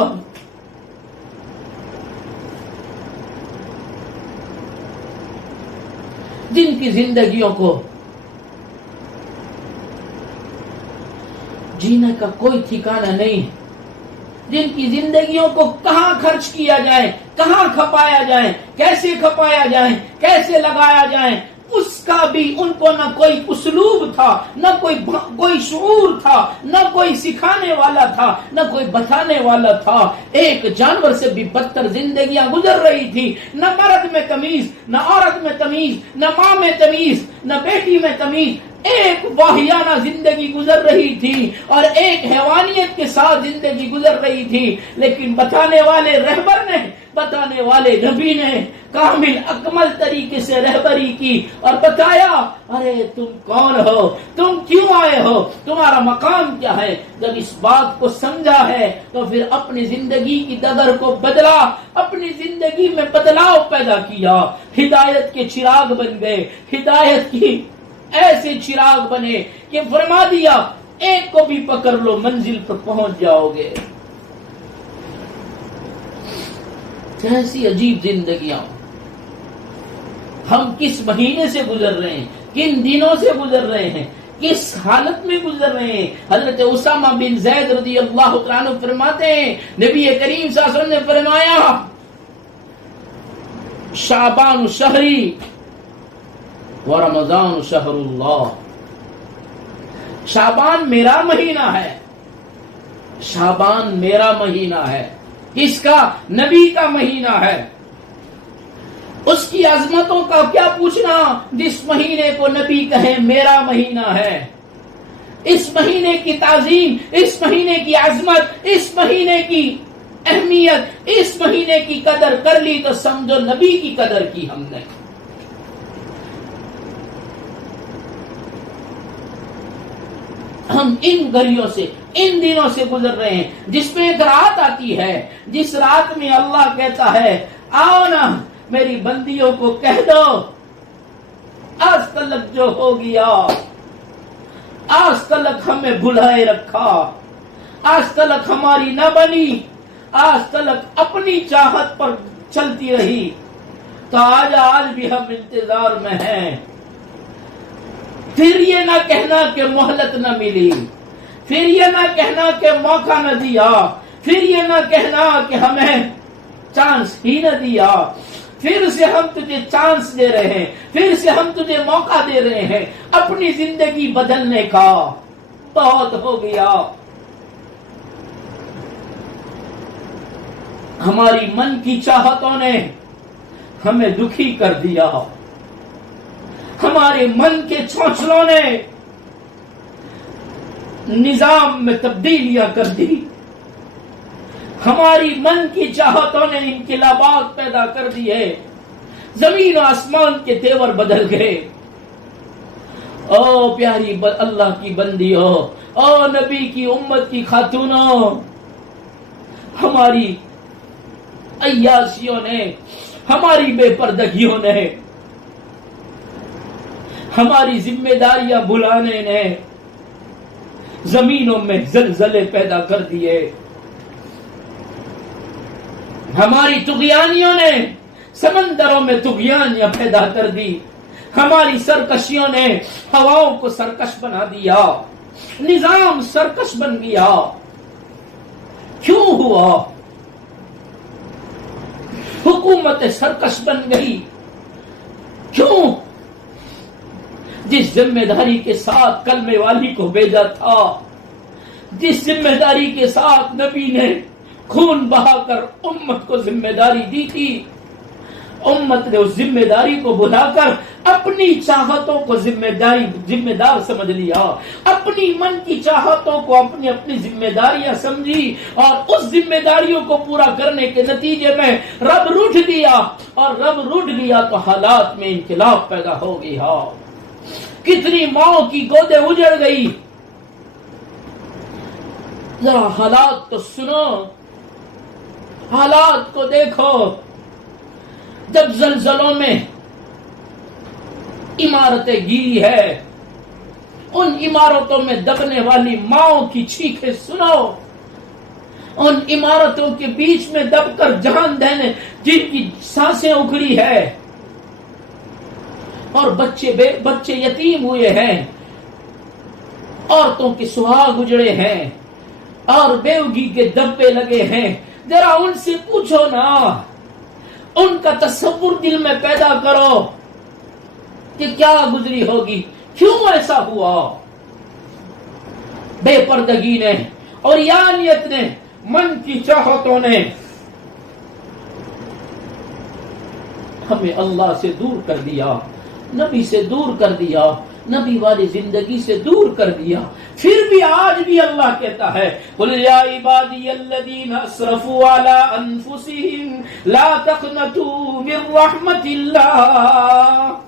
جن کی زندگیوں کو جینے کا کوئی ٹھکانہ نہیں، جن کی زندگیوں کو کہاں خرچ کیا جائے، کہاں کھپایا جائے، کیسے کھپایا جائے، کیسے لگایا جائے، اس کا بھی ان کو نہ کوئی اسلوب تھا، نہ کوئی شعور تھا، نہ کوئی سکھانے والا تھا، نہ کوئی بتانے والا تھا۔ ایک جانور سے بھی بدتر زندگیاں گزر رہی تھی، نہ مرد میں تمیز، نہ عورت میں تمیز، نہ ماں میں تمیز، نہ بیٹی میں تمیز۔ ایک واہیانہ زندگی گزر رہی تھی اور ایک حیوانیت کے ساتھ زندگی گزر رہی تھی، لیکن بتانے والے رہبر نے، بتانے والے نبی نے کامل اکمل طریقے سے رہبری کی اور بتایا، ارے تم کون ہو، تم کیوں آئے ہو، تمہارا مقام کیا ہے۔ جب اس بات کو سمجھا ہے تو پھر اپنی زندگی کی ڈگر کو بدلا، اپنی زندگی میں بدلاؤ پیدا کیا، ہدایت کے چراغ بن گئے، ہدایت کی ایسے چراغ بنے کہ فرما دیا ایک کو بھی پکڑ لو منزل پر پہنچ جاؤ گے۔ کیسی عجیب زندگیاں، ہم کس مہینے سے گزر رہے ہیں، کن دنوں سے گزر رہے ہیں، کس حالت میں گزر رہے ہیں۔ حضرت اسامہ بن زید رضی اللہ عنہ فرماتے ہیں نبی کریم صلی اللہ علیہ وسلم نے فرمایا شعبان شہری ورمضان شہر اللہ، شعبان میرا مہینہ ہے، شعبان میرا مہینہ ہے۔ کس کا؟ نبی کا مہینہ ہے۔ اس کی عظمتوں کا کیا پوچھنا جس مہینے کو نبی کہے میرا مہینہ ہے۔ اس مہینے کی تعظیم، اس مہینے کی عظمت، اس مہینے کی اہمیت، اس مہینے کی قدر کر لی تو سمجھو نبی کی قدر کی ہم نے۔ ہم ان گھڑیوں سے، ان دنوں سے گزر رہے ہیں جس میں ایک رات آتی ہے، جس رات میں اللہ کہتا ہے آؤ نا میری بندیوں کو کہہ دو آج تلک جو ہو گیا، آج تلک ہمیں بھلائے رکھا، آج تلک ہماری نہ بنی، آج تلک اپنی چاہت پر چلتی رہی، تو آج بھی ہم انتظار میں ہیں۔ پھر یہ نہ کہنا کہ مہلت نہ ملی، پھر یہ نہ کہنا کہ موقع نہ دیا، پھر یہ نہ کہنا کہ ہمیں چانس ہی نہ دیا۔ پھر سے ہم تجھے چانس دے رہے ہیں، پھر سے ہم تجھے موقع دے رہے ہیں اپنی زندگی بدلنے کا۔ بہت ہو گیا، ہماری من کی چاہتوں نے ہمیں دکھی کر دیا، ہمارے من کے چونچلوں نے نظام میں تبدیلیاں کر دی، ہماری من کی چاہتوں نے انقلابات پیدا کر دیے، زمین و آسمان کے تیور بدل گئے۔ او پیاری اللہ کی بندیوں، او نبی کی امت کی خاتونوں، ہماری عیاشیوں نے، ہماری بے پردگیوں نے، ہماری ذمہ داریاں بھلانے نے زمینوں میں زلزلے پیدا کر دیے، ہماری طغیانیوں نے سمندروں میں طغیانیاں پیدا کر دی، ہماری سرکشیوں نے ہواؤں کو سرکش بنا دیا، نظام سرکش بن گیا۔ کیوں ہوا؟ حکومت سرکش بن گئی. کیوں؟ جس ذمہ داری کے ساتھ کلمے والی کو بھیجا تھا، جس ذمہ داری کے ساتھ نبی نے خون بہا کر امت کو ذمہ داری دی تھی، امت نے اس ذمہ داری کو بھلا کر اپنی چاہتوں کو ذمہ دار سمجھ لیا، اپنی من کی چاہتوں کو اپنی ذمہ داریاں سمجھی، اور اس ذمہ داریوں کو پورا کرنے کے نتیجے میں رب روٹھ دیا، اور رب روٹھ گیا تو حالات میں انقلاب پیدا ہو گیا. کتنی ماؤں کی گودیں اجڑ گئی. ذرا حالات تو سنو، حالات کو دیکھو. جب زلزلوں میں عمارتیں گری ہے، ان عمارتوں میں دبنے والی ماؤں کی چیخیں سنو. ان عمارتوں کے بیچ میں دب کر جان دینے جن کی سانسیں اکھڑی ہے، اور بچے یتیم ہوئے ہیں، عورتوں کے سہاگ اجڑے ہیں، اور بیوگی کے دبے لگے ہیں. ذرا ان سے پوچھو نا، ان کا تصور دل میں پیدا کرو کہ کیا گزری ہوگی، کیوں ایسا ہوا. بے پردگی نے اور یانیت نے، من کی چاہتوں نے ہمیں اللہ سے دور کر دیا، نبی سے دور کر دیا، نبی والی زندگی سے دور کر دیا. پھر بھی آج بھی اللہ کہتا ہے قُلْ يَا عِبَادِيَ الَّذِينَ أَسْرَفُوا عَلَىٰ أَنفُسِهِمْ لَا تَقْنَطُوا مِن رَحْمَةِ اللَّهِ.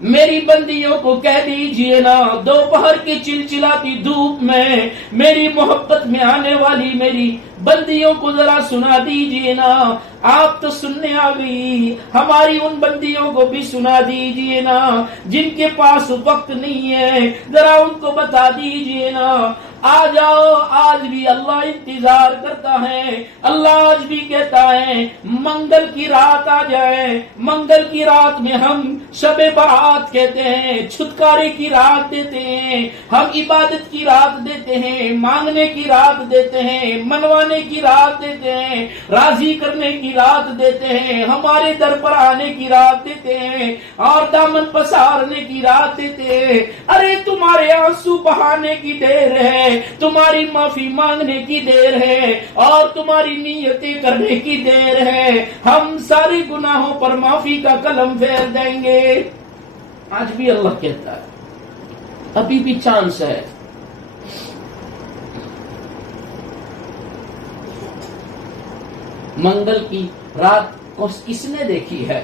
میری بندیوں کو کہہ دیجئے نا، دوپہر کی چلچلاتی دھوپ میں میری محبت میں آنے والی میری بندیوں کو ذرا سنا دیجئے نا. آپ تو سننے آ گئی، ہماری ان بندیوں کو بھی سنا دیجئے نا جن کے پاس وقت نہیں ہے، ذرا ان کو بتا دیجئے نا. آ جاؤ، آج بھی اللہ انتظار کرتا ہے. اللہ آج بھی کہتا ہے منگل کی رات آ جائے. منگل کی رات میں ہم شب برات کہتے ہیں، چھٹکارے کی رات دیتے ہیں، ہم عبادت کی رات دیتے ہیں، مانگنے کی رات دیتے ہیں، منوانے کی رات دیتے ہیں، راضی کرنے کی رات دیتے ہیں، ہمارے در پر آنے کی رات دیتے ہیں، اور دامن پسارنے کی رات دیتے ہیں. ارے تمہارے آنسو بہانے کی دیر ہے، تمہاری معافی مانگنے کی دیر ہے، اور تمہاری نیتیں کرنے کی دیر ہے. ہم سارے گناہوں پر معافی کا قلم پھیر دیں گے. آج بھی اللہ کہتا ہے ابھی بھی چانس ہے. منگل کی رات کس نے دیکھی ہے،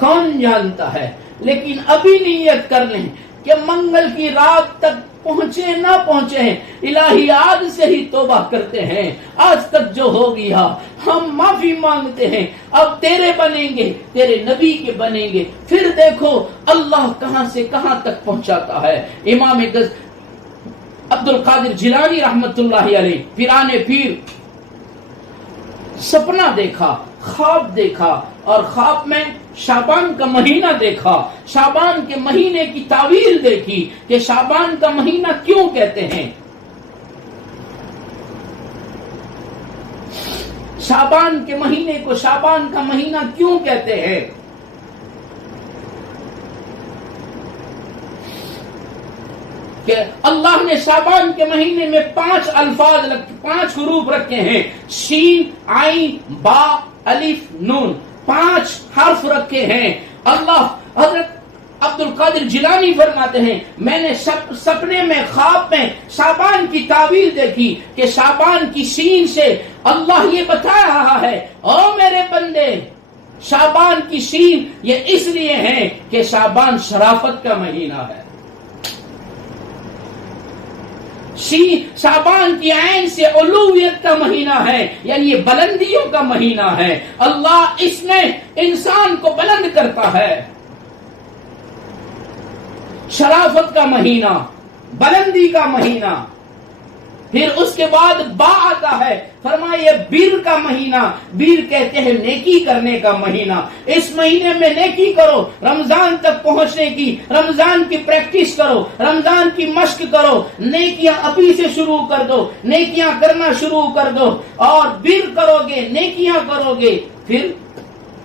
کون جانتا ہے، لیکن ابھی نیت کر لیں کہ منگل کی رات تک پہنچے نہ پہنچے ہیں، الہی آج سے ہی توبہ کرتے ہیں. آج تک جو ہو گیا ہم معافی مانگتے ہیں، اب تیرے بنیں گے، تیرے نبی کے بنیں گے. پھر دیکھو اللہ کہاں سے کہاں تک پہنچاتا ہے. امام عبد القادر جیلانی رحمت اللہ علیہ پیرانے پیر سپنا دیکھا، خواب دیکھا، اور خواب میں شعبان کا مہینہ دیکھا. شعبان کے مہینے کی تعویل دیکھی کہ شعبان کا مہینہ کیوں کہتے ہیں. شعبان کے مہینے کو شعبان کا مہینہ کیوں کہتے ہیں. کہ اللہ نے شعبان کے مہینے میں 5 حروف رکھے ہیں، شین، عین، با، الف، نون. 5 حرف رکھے ہیں. اللہ حضرت عبد القادر جیلانی فرماتے ہیں میں نے سپنے میں خواب میں شعبان کی تعویل دیکھی کہ شعبان کی شین سے اللہ یہ بتا رہا ہے او میرے بندے، شعبان کی شین یہ اس لیے ہے کہ شعبان شرافت کا مہینہ ہے. شعبان کی عین سے علویت کا مہینہ ہے، یعنی یہ بلندیوں کا مہینہ ہے. اللہ اس میں انسان کو بلند کرتا ہے. شرافت کا مہینہ، بلندی کا مہینہ. پھر اس کے بعد با آتا ہے، فرمایا یہ بیر کا مہینہ. بیر کہتے ہیں نیکی کرنے کا مہینہ. اس مہینے میں نیکی کرو، رمضان تک پہنچنے کی، رمضان کی پریکٹس کرو، رمضان کی مشق کرو، نیکیاں ابھی سے شروع کر دو، نیکیاں کرنا شروع کر دو، اور بیر کرو گے، نیکیاں کرو گے. پھر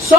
100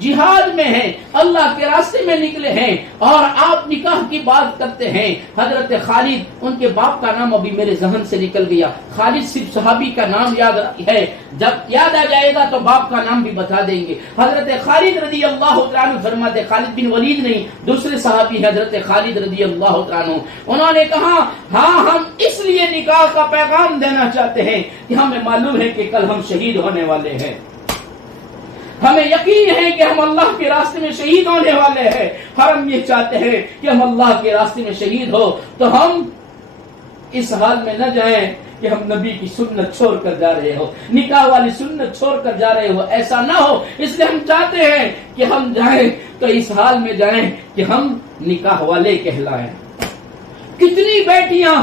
جہاد میں ہیں, اللہ کے راستے میں نکلے ہیں, اور آپ نکاح کی بات کرتے ہیں. حضرت خالد, ان کے باپ کا نام ابھی میرے ذہن سے نکل گیا, خالد صرف صحابی کا نام یاد ہے, جب یاد آ جائے گا تو باپ کا نام بھی بتا دیں گے. حضرت خالد رضی اللہ تعالیٰ عنہ فرماتے, خالد بن ولید نہیں, دوسرے صحابی ہیں حضرت خالد رضی اللہ تعالیٰ عنہ. انہوں نے کہا ہاں ہم اس لیے نکاح کا پیغام دینا چاہتے ہیں کہ ہمیں معلوم ہے کہ کل ہم شہید ہونے والے ہیں, ہمیں یقین ہے کہ ہم اللہ کے راستے میں شہید ہونے والے ہیں, اور ہم یہ چاہتے ہیں کہ ہم اللہ کے راستے میں شہید ہو تو ہم اس حال میں نہ جائیں کہ ہم نبی کی سنت چھوڑ کر جا رہے ہو, نکاح والی سنت چھوڑ کر جا رہے ہو, ایسا نہ ہو. اس لیے ہم چاہتے ہیں کہ ہم جائیں تو اس حال میں جائیں کہ ہم نکاح والے کہلائیں. کتنی بیٹیاں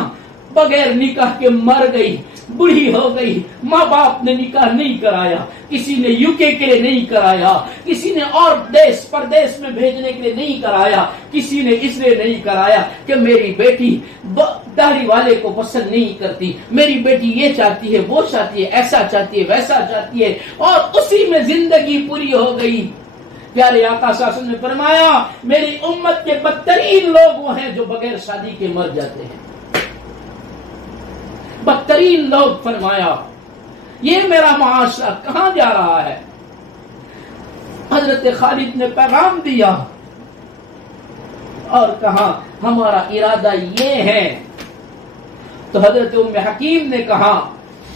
بغیر نکاح کے مر گئی, بوڑھی ہو گئی, ماں باپ نے نکاح نہیں کرایا, کسی نے UK کے لیے نہیں کرایا, کسی نے اور دیش پردیش میں بھیجنے کے لیے نہیں کرایا, کسی نے اس لیے نہیں کرایا کہ میری بیٹی داڑھی والے کو پسند نہیں کرتی, میری بیٹی یہ چاہتی ہے, وہ چاہتی ہے, ایسا چاہتی ہے, ویسا چاہتی ہے, اور اسی میں زندگی پوری ہو گئی. پیارے آقا صلی اللہ علیہ وسلم نے فرمایا میری امت کے بدترین لوگ وہ ہیں جو بغیر شادی کے مر جاتے ہیں, بدترین لوگ. فرمایا یہ میرا معاشرہ کہاں جا رہا ہے. حضرت خالد نے پیغام دیا اور کہا ہمارا ارادہ یہ ہے. تو حضرت ام حکیم نے کہا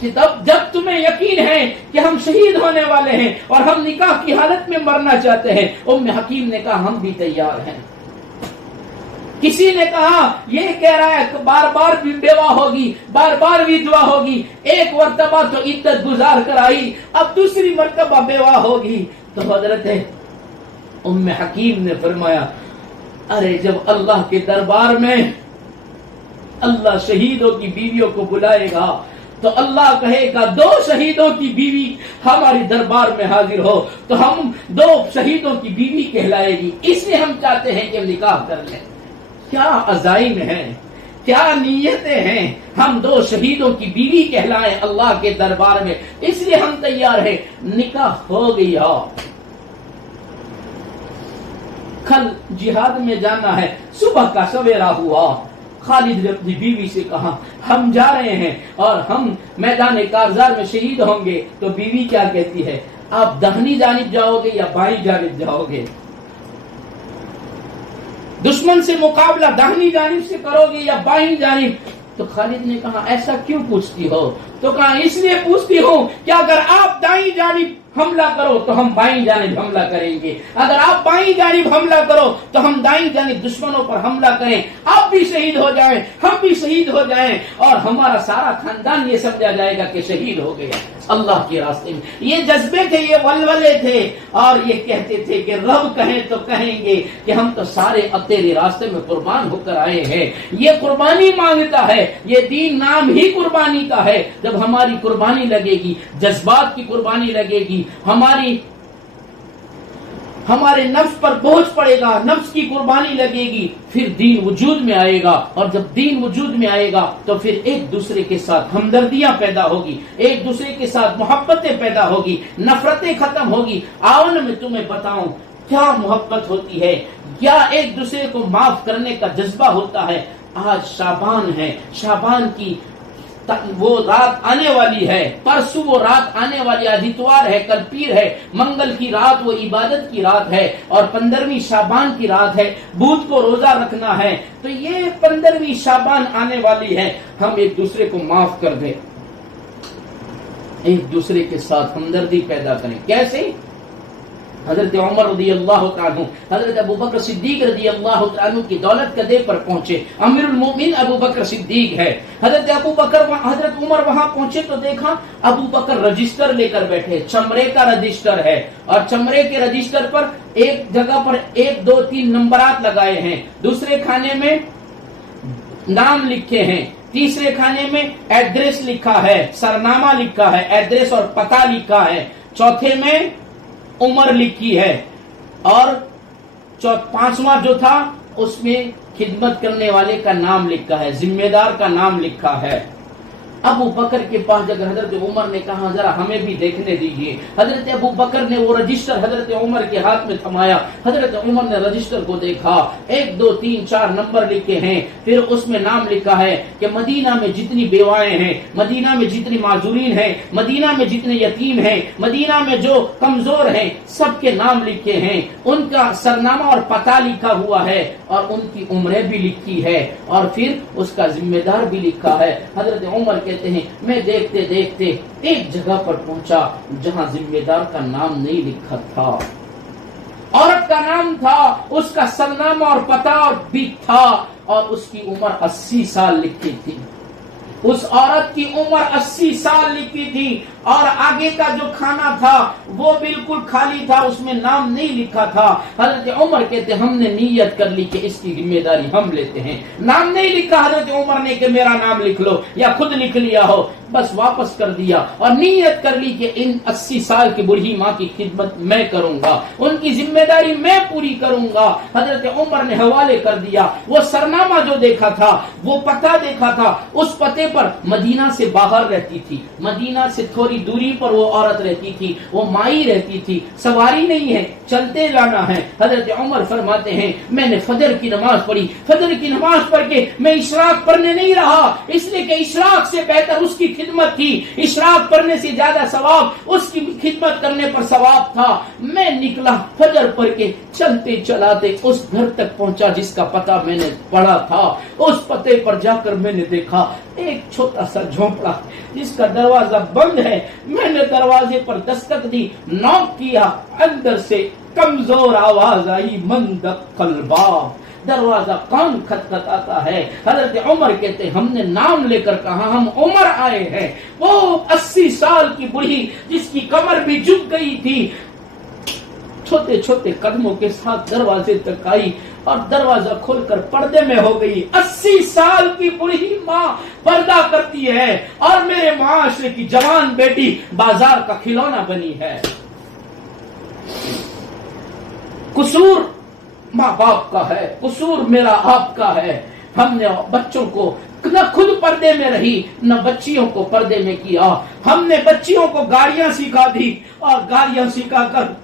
کہ جب تمہیں یقین ہے کہ ہم شہید ہونے والے ہیں اور ہم نکاح کی حالت میں مرنا چاہتے ہیں, ام حکیم نے کہا ہم بھی تیار ہیں. کسی نے کہا یہ کہہ رہا ہے کہ بار بار بھی بیوہ ہوگی, بار بار ودوا ہوگی, ایک مرتبہ تو عدت گزار کر آئی, اب دوسری مرتبہ بیوہ ہوگی. تو حضرت ام حکیم نے فرمایا ارے جب اللہ کے دربار میں اللہ شہیدوں کی بیویوں کو بلائے گا تو اللہ کہے گا 2 شہیدوں کی بیوی ہماری دربار میں حاضر ہو, تو ہم 2 شہیدوں کی بیوی کہلائے گی. اس لیے ہم چاہتے ہیں کہ نکاح کر لیں. کیا عزائم ہیں, کیا نیتیں ہیں, ہم 2 شہیدوں کی بیوی کہلائیں اللہ کے دربار میں, اس لیے ہم تیار ہیں. نکاح ہو گیا. کل جہاد میں جانا ہے, صبح کا سویرا ہوا, خالد نے اپنی بیوی سے کہا ہم جا رہے ہیں اور ہم میدان کارزار میں شہید ہوں گے. تو بیوی کیا کہتی ہے, آپ داہنی جانب جاؤ گے یا بائیں جانب جاؤ گے, دشمن سے مقابلہ داہنی جانب سے کرو گے یا بائیں جانب. تو خالد نے کہا ایسا کیوں پوچھتی ہو؟ تو کہا اس لیے پوچھتی ہوں کہ اگر آپ دائیں جانب حملہ کرو تو ہم بائیں جانب حملہ کریں گے, اگر آپ بائیں جانب حملہ کرو تو ہم دائیں جانب دشمنوں پر حملہ کریں, آپ بھی شہید ہو جائیں, ہم بھی شہید ہو جائیں, اور ہمارا سارا خاندان یہ سمجھا جائے گا کہ شہید ہو گیا اللہ کے راستے میں. یہ جذبے تھے, یہ ولولے تھے, اور یہ کہتے تھے کہ رب کہیں تو کہیں گے کہ ہم تو سارے اب تیرے راستے میں قربان ہو کر آئے ہیں. یہ قربانی مانگتا ہے, یہ دین نام ہی قربانی کا ہے. جب ہماری قربانی لگے گی, جذبات کی قربانی لگے گی, ہمارے نفس پر بوجھ پڑے گا, نفس کی قربانی لگے گی, پھر دین وجود میں آئے گا. اور جب دین وجود میں آئے گا تو پھر ایک دوسرے کے ساتھ ہمدردیاں پیدا ہوگی, ایک دوسرے کے ساتھ محبتیں پیدا ہوگی, نفرتیں ختم ہوگی. آؤ نا میں تمہیں بتاؤں کیا محبت ہوتی ہے, کیا ایک دوسرے کو معاف کرنے کا جذبہ ہوتا ہے. آج شعبان ہے, شعبان کی وہ رات آنے والی ہے, پرسوں وہ رات آنے والی, آج اتوار ہے, کل پیر ہے, منگل کی رات وہ عبادت کی رات ہے, اور 15ویں شعبان کی رات ہے, بدھ کو روزہ رکھنا ہے. تو یہ 15ویں شعبان آنے والی ہے. ہم ایک دوسرے کو معاف کر دیں, ایک دوسرے کے ساتھ ہمدردی پیدا کریں. کیسے؟ حضرت عمر رضی اللہ تعالیٰ, حضرت ابو بکر صدیق رضی اللہ تعالیٰ کی دولت قدے پر پہنچے. امیر المومنین ابو بکر صدیق ہے. حضرت عمر وہاں پہنچے تو دیکھا ابو بکر رجسٹر لے کر بیٹھے, چمڑے کا رجسٹر ہے, اور چمڑے کے رجسٹر پر ایک جگہ پر 1 2 3 نمبرات لگائے ہیں, دوسرے کھانے میں نام لکھے ہیں, تیسرے کھانے میں ایڈریس لکھا ہے, سرنامہ لکھا ہے, ایڈریس اور پتہ لکھا ہے, چوتھے میں عمر لکھی ہے, اور 5واں جو تھا اس میں خدمت کرنے والے کا نام لکھا ہے, ذمہ دار کا نام لکھا ہے. ابو بکر کے پاس جب حضرت عمر نے کہا ذرا ہمیں بھی دیکھنے دیجیے، حضرت ابو بکر نے وہ رجسٹر حضرت عمر کے ہاتھ میں تھمایا، حضرت عمر نے رجسٹر کو دیکھا، 1 2 3 4 نمبر لکھے ہیں، پھر اس میں نام لکھا ہے کہ مدینہ میں جتنی بیوائیں ہیں، مدینہ میں جتنی معذورین ہیں، مدینہ میں جتنے یتیم ہیں، مدینہ میں جو کمزور ہیں، سب کے نام لکھے ہیں، ان کا سرنامہ اور پتہ لکھا ہوا ہے، اور ان کی عمریں بھی لکھی ہے، اور پھر اس کا ذمہ دار بھی لکھا ہے۔ حضرت عمر کہتے ہیں میں دیکھتے دیکھتے ایک جگہ پر پہنچا جہاں ذمہ دار کا نام نہیں لکھا تھا، عورت کا نام تھا، اس کا سرنامہ اور پتہ بھی تھا، اور اس کی عمر 80 سال لکھی تھی، اس عورت کی عمر 80 سال لکھی تھی، اور آگے کا جو کھانا تھا وہ بالکل خالی تھا، اس میں نام نہیں لکھا تھا۔ حضرت عمر کہتے ہم نے نیت کر لی کہ اس کی ذمہ داری ہم لیتے ہیں، نام نہیں لکھا حضرت عمر نے کہ میرا نام لکھ لو یا خود لکھ لیا ہو، بس واپس کر دیا، اور نیت کر لی کہ ان 80 سال کی بوڑھی ماں کی خدمت میں کروں گا، ان کی ذمہ داری میں پوری کروں گا۔ حضرت عمر نے حوالے کر دیا، وہ سرنامہ جو دیکھا تھا، وہ پتہ دیکھا تھا، اس پتے پر مدینہ سے باہر رہتی تھی، مدینہ سے تھوڑی دوری پر وہ عورت رہتی تھی، وہ مائی رہتی تھی، سواری نہیں ہے، چلتے جانا ہے۔ حضرت عمر فرماتے ہیں میں نے فجر کی نماز پڑھی، فجر کی نماز پڑھ کے میں اشراق پڑھنے نہیں رہا، اس لیے کہ اشراق سے بہتر اس کی خدمت تھی، اشراق پڑھنے سے زیادہ ثواب اس کی خدمت کرنے پر ثواب تھا۔ میں نکلا فجر پڑھ کے، چلتے چلاتے اس گھر تک پہنچا جس کا پتہ میں نے پڑھا تھا، اس پتے پر جا کر میں نے دیکھا ایک چھوٹا سا جھونپڑا جس کا دروازہ بند ہے، میں نے دروازے پر دستک دی، نوک کیا، اندر سے کمزور آواز آئی من دق الباب، دروازہ کون کھٹکھٹاتا ہے؟ حضرت عمر کہتے ہم نے نام لے کر کہا ہم عمر آئے ہیں، وہ 80 سال کی بوڑھی جس کی کمر بھی جھک گئی تھی، چھوٹے چھوٹے قدموں کے ساتھ دروازے تک آئی اور دروازہ کھول کر پردے میں ہو گئی۔ 80 سال کی بوڑھی ماں پردہ کرتی ہے اور میرے معاشرے کی جوان بیٹی بازار کا کھلونا بنی ہے۔ قصور ماں باپ کا ہے، قصور میرا آپ کا ہے۔ ہم نے بچوں کو نہ خود پردے میں رہی نہ بچیوں کو پردے میں کیا، ہم نے بچیوں کو گاڑیاں سکھا دی اور گاڑیاں سکھا کر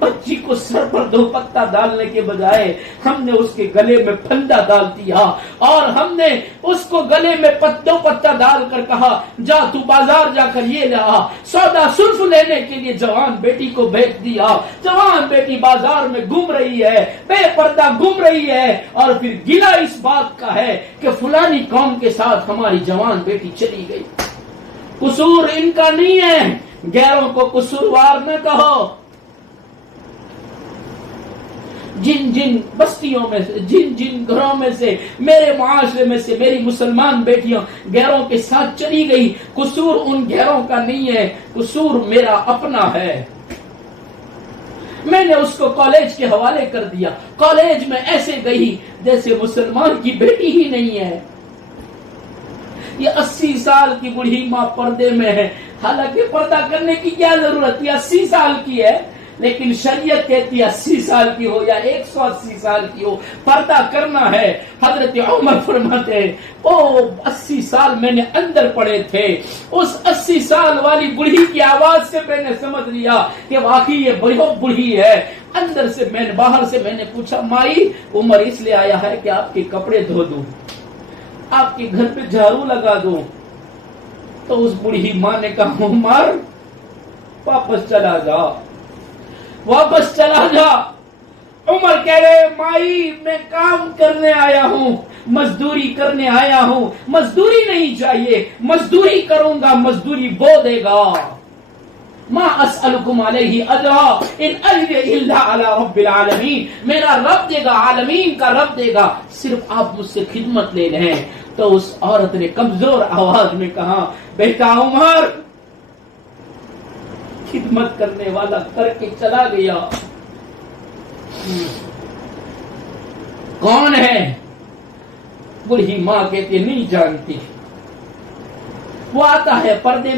بچی کو سر پر دوپٹہ ڈالنے کے بجائے ہم نے اس کے گلے میں پھندا ڈال دیا، اور ہم نے اس کو گلے میں دوپٹہ ڈال کر کہا جا تو بازار جا کر یہ لا، سودا صرف لینے کے لیے جوان بیٹی کو بھیج دیا۔ جوان بیٹی بازار میں گھوم رہی ہے، بے پردہ گھوم رہی ہے، اور پھر گلہ اس بات کا ہے کہ فلانی قوم کے ساتھ ہماری جوان بیٹی چلی گئی۔ قصور ان کا نہیں ہے، غیروں کو قصوروار نہ کہو۔ جن جن بستیوں میں سے، جن جن گھروں میں سے، میرے معاشرے میں سے میری مسلمان بیٹیاں غیروں کے ساتھ چلی گئی، قصور ان غیروں کا نہیں ہے، قصور میرا اپنا ہے۔ میں نے اس کو کالج کے حوالے کر دیا، کالج میں ایسے گئی جیسے مسلمان کی بیٹی ہی نہیں ہے۔ یہ 80 سال کی بوڑھی ماں پردے میں ہے، حالانکہ پردہ کرنے کی کیا ضرورت ہے، 80 سال کی ہے، لیکن شریعت کہتی ہے 80 سال کی ہو یا 180 سال کی ہو پردہ کرنا ہے۔ حضرت عمر فرماتے ہیں او 80 سال میں نے اندر پڑے تھے، اس 80 سال والی بوڑھی کی آواز سے میں نے سمجھ لیا کہ واقعی یہ بہت بوڑھی ہے۔ اندر سے میں نے، باہر سے میں نے پوچھا مائی عمر اس لیے آیا ہے کہ آپ کے کپڑے دھو دوں، آپ کے گھر پہ جھاڑو لگا دوں۔ تو اس بوڑھی ماں نے کہا عمر واپس چلا جا، واپس چلا جا۔ عمر کہہ رہے مائی میں کام کرنے آیا ہوں، مزدوری کرنے آیا ہوں، مزدوری نہیں چاہیے، مزدوری کروں گا، مزدوری وہ دے گا۔ ما اسألکم علیہ اجرا ان اجر الا علی رب العالمین، میرا رب دے گا، عالمین کا رب دے گا، صرف آپ مجھ سے خدمت لے لیں۔ تو اس عورت نے کمزور آواز میں کہا بیٹا عمر، خدمت کرنے والا کر کے چلا گیا، کون ہے؟ بوڑھی ماں کہتی نہیں جانتی، وہ آتا ہے پردے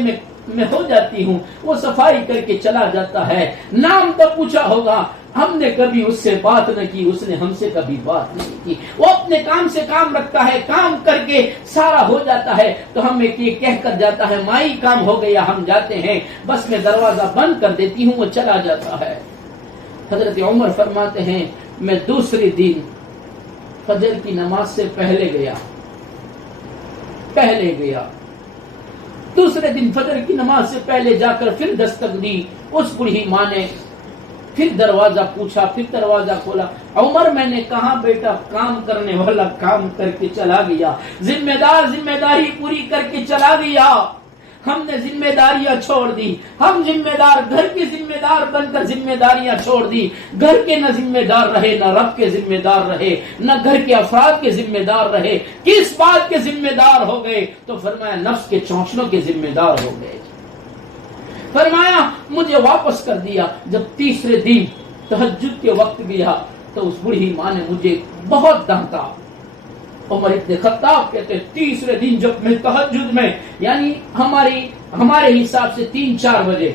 میں ہو جاتی ہوں، وہ صفائی کر کے چلا جاتا ہے، نام تو پوچھا ہوگا، ہم نے کبھی اس سے بات نہ کی، اس نے ہم سے کبھی بات نہیں کی. وہ اپنے کام سے کام رکھتا ہے، کام کر کے سارا ہو جاتا ہے تو ہمیں یہ کہہ کر جاتا ہے مائی کام ہو گیا، ہم جاتے ہیں، بس میں دروازہ بند کر دیتی ہوں، وہ چلا جاتا ہے. حضرت عمر فرماتے ہیں میں دوسرے دن فجر کی نماز سے پہلے گیا، دوسرے دن فجر کی نماز سے پہلے جا کر پھر دستک دی. اس بوڑھی ماں نے پھر دروازہ پوچھا، پھر دروازہ کھولا. عمر میں نے کہا بیٹا کام کرنے والا کام کر کے چلا گیا، ذمہ دار ذمہ داری پوری کر کے چلا گیا. ہم نے ذمہ داریاں چھوڑ دی، ہم ذمہ دار گھر کے ذمہ دار بن کر ذمہ داریاں چھوڑ دی. گھر کے نہ ذمہ دار رہے، نہ رب کے ذمہ دار رہے، نہ گھر کے افراد کے ذمہ دار رہے. کس بات کے ذمہ دار ہو گئے؟ تو فرمایا نفس کے چونچلوں کے ذمہ دار ہو گئے. فرمایا مجھے واپس کر دیا. جب تیسرے دن تہجد کے وقت گیا تو اس بوڑھی ماں نے مجھے بہت ڈانٹا. عمر ابن خطاب کہتے ہیں تیسرے دن جب میں تہجد میں، یعنی ہمارے حساب سے 3-4 بجے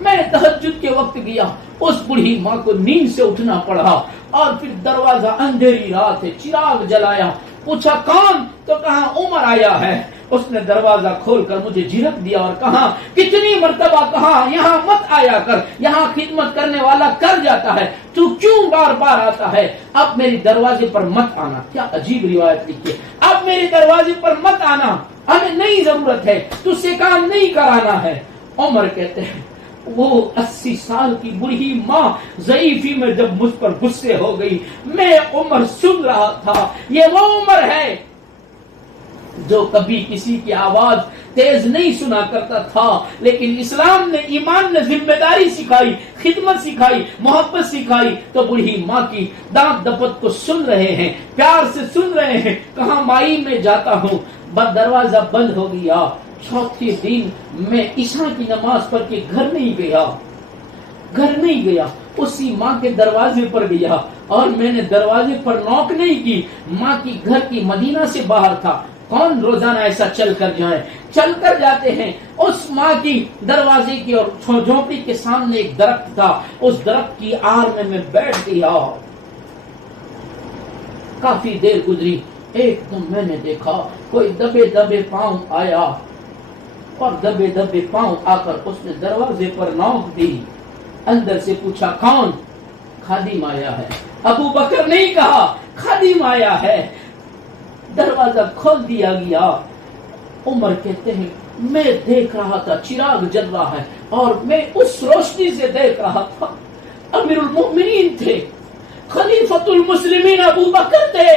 میں تہجد کے وقت گیا، اس بوڑھی ماں کو نیند سے اٹھنا پڑا اور پھر دروازہ، اندھیری رات ہے، چراغ جلایا، پوچھا کون؟ تو کہا عمر آیا ہے. اس نے دروازہ کھول کر مجھے جھڑک دیا اور کہا کتنی مرتبہ کہا یہاں مت آیا کر، یہاں خدمت کرنے والا کر جاتا ہے، تو کیوں بار بار آتا ہے؟ اب میری دروازے پر مت آنا. کیا عجیب روایت لکھی ہے، اب میرے دروازے پر مت آنا، ہمیں نہیں ضرورت ہے، تجھ سے کام نہیں کرانا ہے. عمر کہتے ہیں وہ 80 سال کی بوڑھی ماں ضعیفی میں جب مجھ پر غصے ہو گئی، میں عمر سن رہا تھا. یہ وہ عمر ہے جو کبھی کسی کی آواز تیز نہیں سنا کرتا تھا، لیکن اسلام نے، ایمان نے ذمہ داری سکھائی، خدمت سکھائی، محبت سکھائی. تو بوڑھی ماں کی دانت دپت کو سن رہے ہیں، پیار سے سن رہے ہیں. کہاں مائی میں جاتا ہوں، بس دروازہ بند ہو گیا. چوتھے دن میں عشاء کی نماز پڑھ کے گھر نہیں گیا، اسی ماں کے دروازے پر گیا اور میں نے دروازے پر نوک نہیں کی. ماں کی گھر کی مدینہ سے باہر تھا. کون روزانہ ایسا چل کر جاتے ہیں؟ اس ماں کی دروازے کی اور جھونپڑی کے سامنے ایک درخت تھا، اس درخت کی آڑ میں بیٹھ گیا. کافی دیر گزری، ایک دم میں نے دیکھا کوئی دبے دبے پاؤں آیا اور دبے دبے پاؤں آ کر اس نے دروازے پر نوک دی. اندر سے پوچھا کون؟ خادم آیا ہے. ابو بکر نہیں کہا، خادم آیا ہے. دروازہ کھول دیا گیا. عمر کہتے ہیں میں دیکھ رہا تھا چراغ جل رہا ہے اور میں اس روشنی سے دیکھ رہا تھا. امیر المؤمنین تھے، خلیفۃ المسلمین ابو بکر تھے.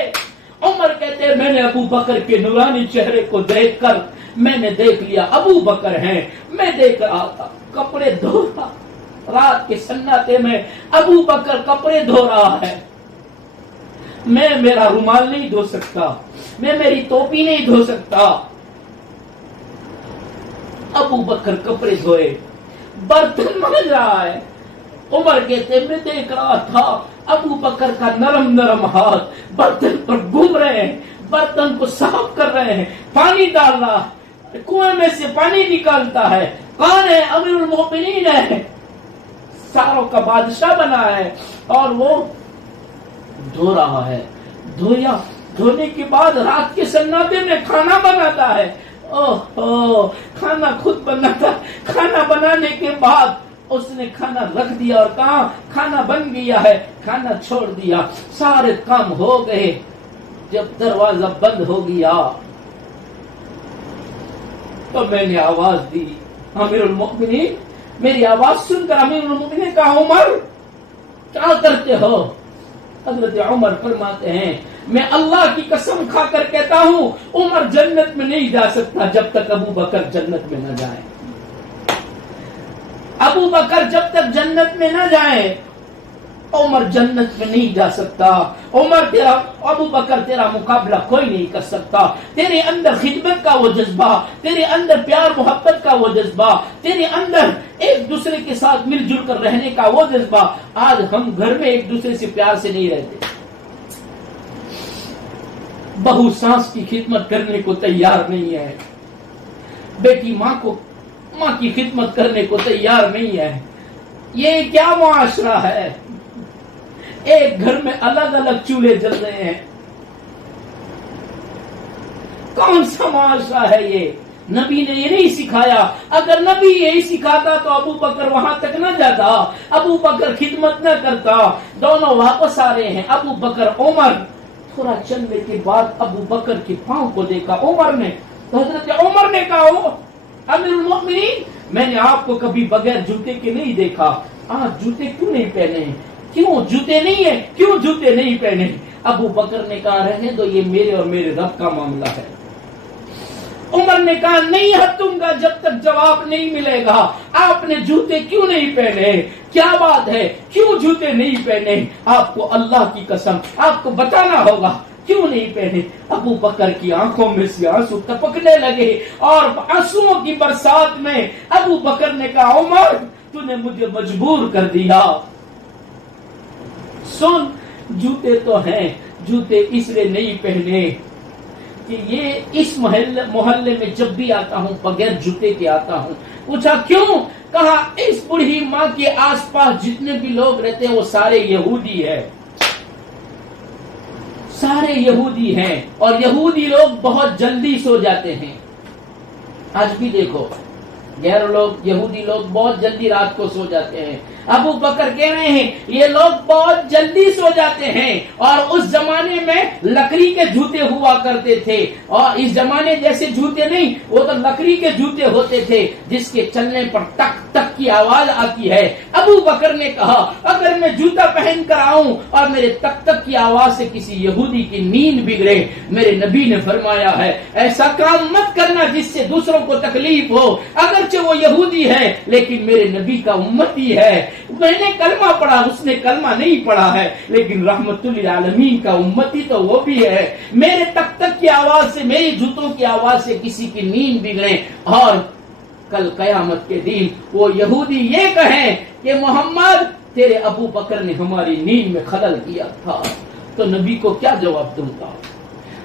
عمر کہتے ہیں میں نے ابو بکر کے نورانی چہرے کو دیکھ کر میں نے دیکھ لیا ابو بکر ہیں. میں دیکھ رہا تھا کپڑے دھو رہا، رات کے سناٹے میں ابو بکر کپڑے دھو رہا ہے. میں میرا رومال نہیں دھو سکتا، میں میری ٹوپی نہیں دھو سکتا. ابو بکر کپڑے دھوئے، برتن مانج رہا ہے. عمر کہتے میں دیکھ رہا تھا ابو بکر کا نرم نرم ہاتھ برتن پر گھوم رہے ہیں، برتن کو صاف کر رہے ہیں، پانی ڈال رہا ہے، کنویں میں سے پانی نکالتا ہے. کون ہے؟ امیر المؤمنین ہے، ساروں کا بادشاہ بنا ہے اور وہ دھو رہا ہے. دھونے کے بعد رات کے سناٹے میں کھانا بناتا ہے. کھانا خود بناتا. کھانا بنانے کے بعد اس نے کھانا رکھ دیا اور کہا کھانا بن گیا ہے. کھانا چھوڑ دیا، سارے کام ہو گئے. جب دروازہ بند ہو گیا تو میں نے آواز دی امیر المؤمنین. میری آواز سن کر امیر المؤمنین نے کہا عمر کیا کرتے ہو؟ حضرت عمر فرماتے ہیں میں اللہ کی قسم کھا کر کہتا ہوں عمر جنت میں نہیں جا سکتا جب تک ابو بکر جنت میں نہ جائے. ابو بکر جب تک جنت میں نہ جائے عمر جنت میں نہیں جا سکتا. عمر تیرا، ابو بکر تیرا مقابلہ کوئی نہیں کر سکتا. تیرے اندر خدمت کا وہ جذبہ، تیرے اندر پیار محبت کا وہ جذبہ، تیرے اندر ایک دوسرے کے ساتھ مل جل کر رہنے کا وہ جذبہ. آج ہم گھر میں ایک دوسرے سے پیار سے نہیں رہتے. بہو ساس کی خدمت کرنے کو تیار نہیں ہے، بیٹی ماں کی خدمت کرنے کو تیار نہیں ہے. یہ کیا معاشرہ ہے؟ ایک گھر میں الگ الگ چولہے جل رہے ہیں. کون سا معاشرہ ہے یہ؟ نبی نے یہ نہیں سکھایا. اگر نبی یہی سکھاتا تو ابو بکر وہاں تک نہ جاتا, ابو بکر خدمت نہ کرتا. دونوں واپس آ رہے ہیں, ابو بکر عمر. تھوڑا چلنے کے بعد ابو بکر کے پاؤں کو دیکھا عمر نے, تو حضرت عمر نے کہا امیر المؤمنین, میں نے آپ کو کبھی بغیر جوتے کے نہیں دیکھا, آپ جوتے کیوں نہیں پہنے ہیں؟ کیوں جوتے نہیں ہیں؟ کیوں جوتے نہیں پہنے؟ ابو بکر نے کہا رہنے دو, یہ میرے اور میرے رب کا معاملہ ہے. عمر نے کہا نہیں ہٹوں گا جب تک جواب نہیں ملے گا. آپ نے جوتے کیوں نہیں پہنے؟ کیا بات ہے, کیوں جوتے نہیں پہنے؟ آپ کو اللہ کی قسم آپ کو بتانا ہوگا کیوں نہیں پہنے. ابو بکر کی آنکھوں میں سے آنسو ٹپکنے لگے, اور آنسوؤں کی برسات میں ابو بکر نے کہا عمر تو نے مجھے مجبور کر دیا. سن, جوتے تو ہیں, جوتے اس لیے نہیں پہنے کہ یہ اس محلے میں جب بھی آتا ہوں بغیر جوتے کے آتا ہوں. پوچھا کیوں؟ کہا اس بوڑھی ماں کے آس پاس جتنے بھی لوگ رہتے ہیں وہ سارے یہودی ہیں, سارے یہودی ہیں, اور یہودی لوگ بہت جلدی سو جاتے ہیں. آج بھی دیکھو غیر لوگ, یہودی لوگ بہت جلدی رات کو سو جاتے ہیں. ابو بکر کہہ رہے ہیں یہ لوگ بہت جلدی سو جاتے ہیں, اور اس زمانے میں لکڑی کے جوتے ہوا کرتے تھے, اور اس زمانے جیسے جوتے نہیں, وہ تو لکڑی کے جوتے ہوتے تھے جس کے چلنے پر ٹک ٹک کی آواز آتی ہے. ابو بکر نے کہا اگر میں جوتا پہن کر آؤں اور میرے ٹک ٹک کی آواز سے کسی یہودی کی نیند بگڑے, میرے نبی نے فرمایا ہے ایسا کام مت کرنا جس سے دوسروں کو تکلیف ہو. اگرچہ وہ یہودی ہے لیکن میرے نبی کا امتی ہے. میں نے کلمہ پڑھا, اس نے کلمہ نہیں پڑھا ہے, لیکن رحمت للعالمین کا امتی تو وہ بھی ہے. میرے ٹک ٹک کی آواز سے, میری جوتوں کی آواز سے کسی کی نیند بگڑے, اور کل قیامت کے دن وہ یہودی یہ کہیں کہ محمد تیرے ابو بکر نے ہماری نیند میں خلل کیا تھا, تو نبی کو کیا جواب دوں گا؟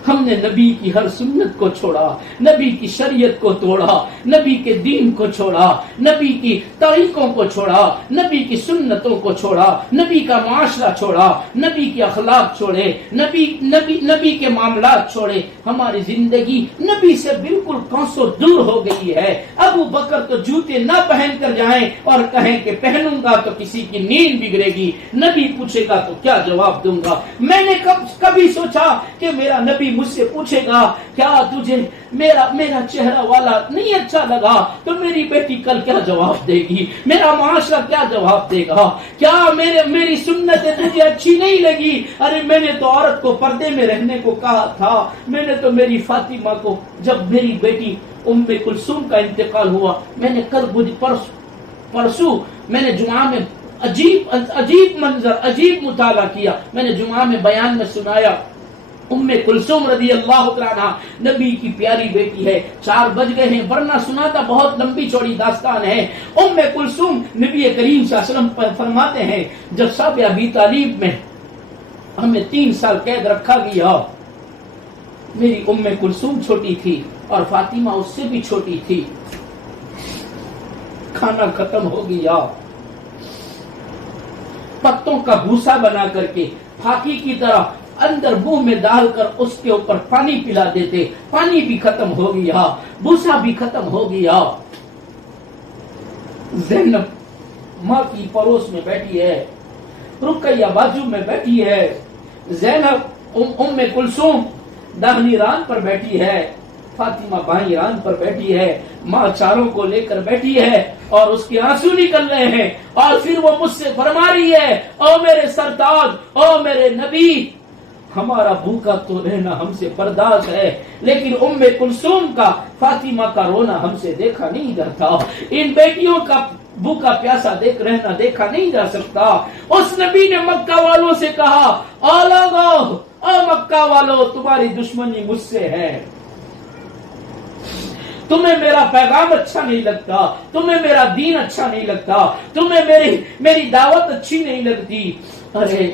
ہم نے نبی کی ہر سنت کو چھوڑا, نبی کی شریعت کو توڑا, نبی کے دین کو چھوڑا, نبی کی طریقوں کو چھوڑا, نبی کی سنتوں کو چھوڑا, نبی کا معاشرہ چھوڑا, نبی کے اخلاق چھوڑے, نبی کے معاملات چھوڑے. ہماری زندگی نبی سے بالکل کوسوں دور ہو گئی ہے. ابو بکر تو جوتے نہ پہن کر جائیں اور کہیں کہ پہنوں گا تو کسی کی نیند بگڑے گی, نبی پوچھے گا تو کیا جواب دوں گا؟ میں نے کبھی سوچا کہ میرا نبی مجھ سے پوچھے گا کیا تجھے میرا چہرہ والا نہیں اچھا لگا تو میری بیٹی کل کیا جواب دے گی؟ میرا معاشرہ کیا جواب دے گا؟ کیا میری سنتیں تجھے اچھی نہیں لگی؟ ارے میں نے تو عورت کو پردے میں رہنے کو کہا تھا. میں نے تو میری فاطمہ کو, جب میری بیٹی ام کلثوم کا انتقال ہوا, میں نے کل پرسوں میں نے جمعہ میں عجیب منظر, عجیب مطالعہ کیا. میں نے جمعہ میں بیان میں سنایا ام کلثوم رضی اللہ عنہا نبی کی پیاری بیٹی ہے. 4 بج گئے ہیں, ورنہ سناتا بہت لمبی چوڑی داستان ہے. ام کلثوم نبی کریم صلی اللہ علیہ وسلم فرماتے ہیں جب صاحب ابی طالب میں ہمیں 3 سال قید رکھا گیا, میری ام کلثوم چھوٹی تھی اور فاطمہ اس سے بھی چھوٹی تھی. کھانا ختم ہو گیا, پتوں کا بھوسا بنا کر کے پھاکی کی طرح اندر منہ میں ڈال کر اس کے اوپر پانی پلا دیتے. پانی بھی ختم ہو گیا, بھوسا بھی ختم ہو گیا. زینب ماں کی پڑوس میں بیٹھی ہے, رقیہ بازو میں بیٹھی ہے, زینب ام کلثوم داہنی ران پر بیٹھی ہے, فاطمہ بائیں ران پر بیٹھی ہے. ماں چاروں کو لے کر بیٹھی ہے اور اس کے آنسو نکل رہے ہیں, اور پھر وہ مجھ سے فرما رہی ہے او میرے سرتاج, او میرے نبی, ہمارا بھوکا تو رہنا ہم سے برداشت ہے, لیکن ام کلثوم کا, فاطمہ کا رونا ہم سے دیکھا نہیں جاتا. ان بیٹیوں کا بھوکا پیاسا رہنا دیکھا نہیں جا سکتا. اس نبی نے مکہ والوں سے کہا او لوگو, او مکہ والو, تمہاری دشمنی مجھ سے ہے. تمہیں میرا پیغام اچھا نہیں لگتا, تمہیں میرا دین اچھا نہیں لگتا, تمہیں میری دعوت اچھی نہیں لگتی. ارے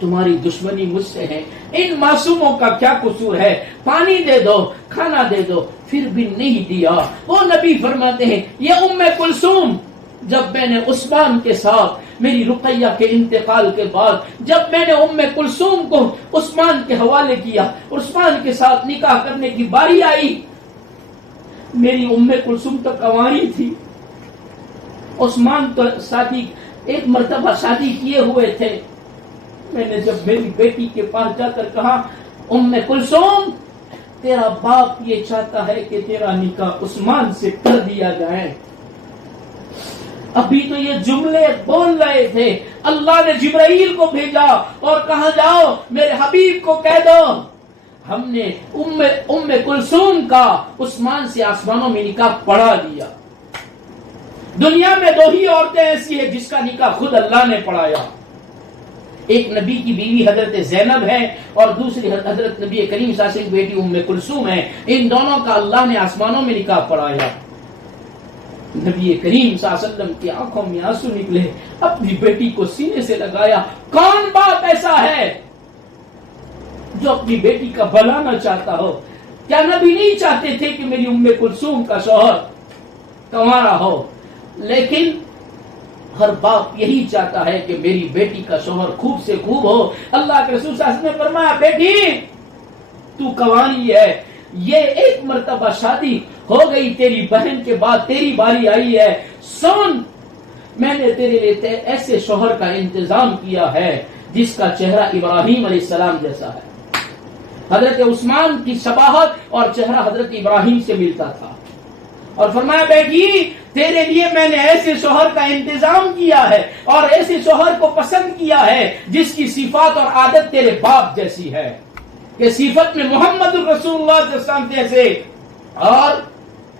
تمہاری دشمنی مجھ سے ہے. ان معصوموں کا کیا قصور ہے؟ پانی دے دو, کھانا دے دو, پھر بھی نہیں دیا. وہ نبی فرماتے ہیں یہ ام کلثوم جب میں نے عثمان کے ساتھ میری رقیہ کے انتقال کے بعد جب میں نے ام کلثوم کو عثمان کے حوالے کیا، عثمان کے ساتھ نکاح کرنے کی باری آئی، میری ام کلثوم تو کنواری تھی، عثمان تو شادی ایک مرتبہ شادی کیے ہوئے تھے۔ میں نے جب میری بیٹی کے پاس جا کر کہا ام کلثوم تیرا باپ یہ چاہتا ہے کہ تیرا نکاح عثمان سے کر دیا جائے، ابھی تو یہ جملے بول رہے تھے، اللہ نے جبرائیل کو بھیجا اور کہا جاؤ میرے حبیب کو کہہ دو ہم نے ام کلثوم کا عثمان سے آسمانوں میں نکاح پڑھا دیا۔ دنیا میں دو ہی عورتیں ایسی ہیں جس کا نکاح خود اللہ نے پڑھایا، ایک نبی کی بیوی حضرت زینب ہے اور دوسری حضرت نبی کریم صلی اللہ علیہ وسلم کی بیٹی ام کلثوم ہے، ان دونوں کا اللہ نے آسمانوں میں نکاح پڑھایا۔ نبی کریم صلی اللہ علیہ وسلم کی آنکھوں میں آنسو نکلے، اپنی بیٹی کو سینے سے لگایا، کون باپ ایسا ہے جو اپنی بیٹی کا بھلا نہ چاہتا ہو؟ کیا نبی نہیں چاہتے تھے کہ میری ام کلثوم کا شوہر کنوارا ہو؟ لیکن ہر باپ یہی چاہتا ہے کہ میری بیٹی کا شوہر خوب سے خوب ہو۔ اللہ کے رسول صلی اللہ علیہ وسلم نے فرمایا بیٹی تو کنواری ہے، یہ ایک مرتبہ شادی ہو گئی، تیری بہن کے بعد تیری باری آئی ہے، سن میں نے تیرے لیے ایسے شوہر کا انتظام کیا ہے جس کا چہرہ ابراہیم علیہ السلام جیسا ہے۔ حضرت عثمان کی شباہت اور چہرہ حضرت ابراہیم سے ملتا تھا، اور فرمایا بیٹی تیرے لیے میں نے ایسے شوہر کا انتظام کیا ہے اور ایسے شوہر کو پسند کیا ہے جس کی صفات اور عادت تیرے باپ جیسی ہے، کہ صفت میں محمد الرسول اللہ صلی اللہ علیہ وسلم جیسے اور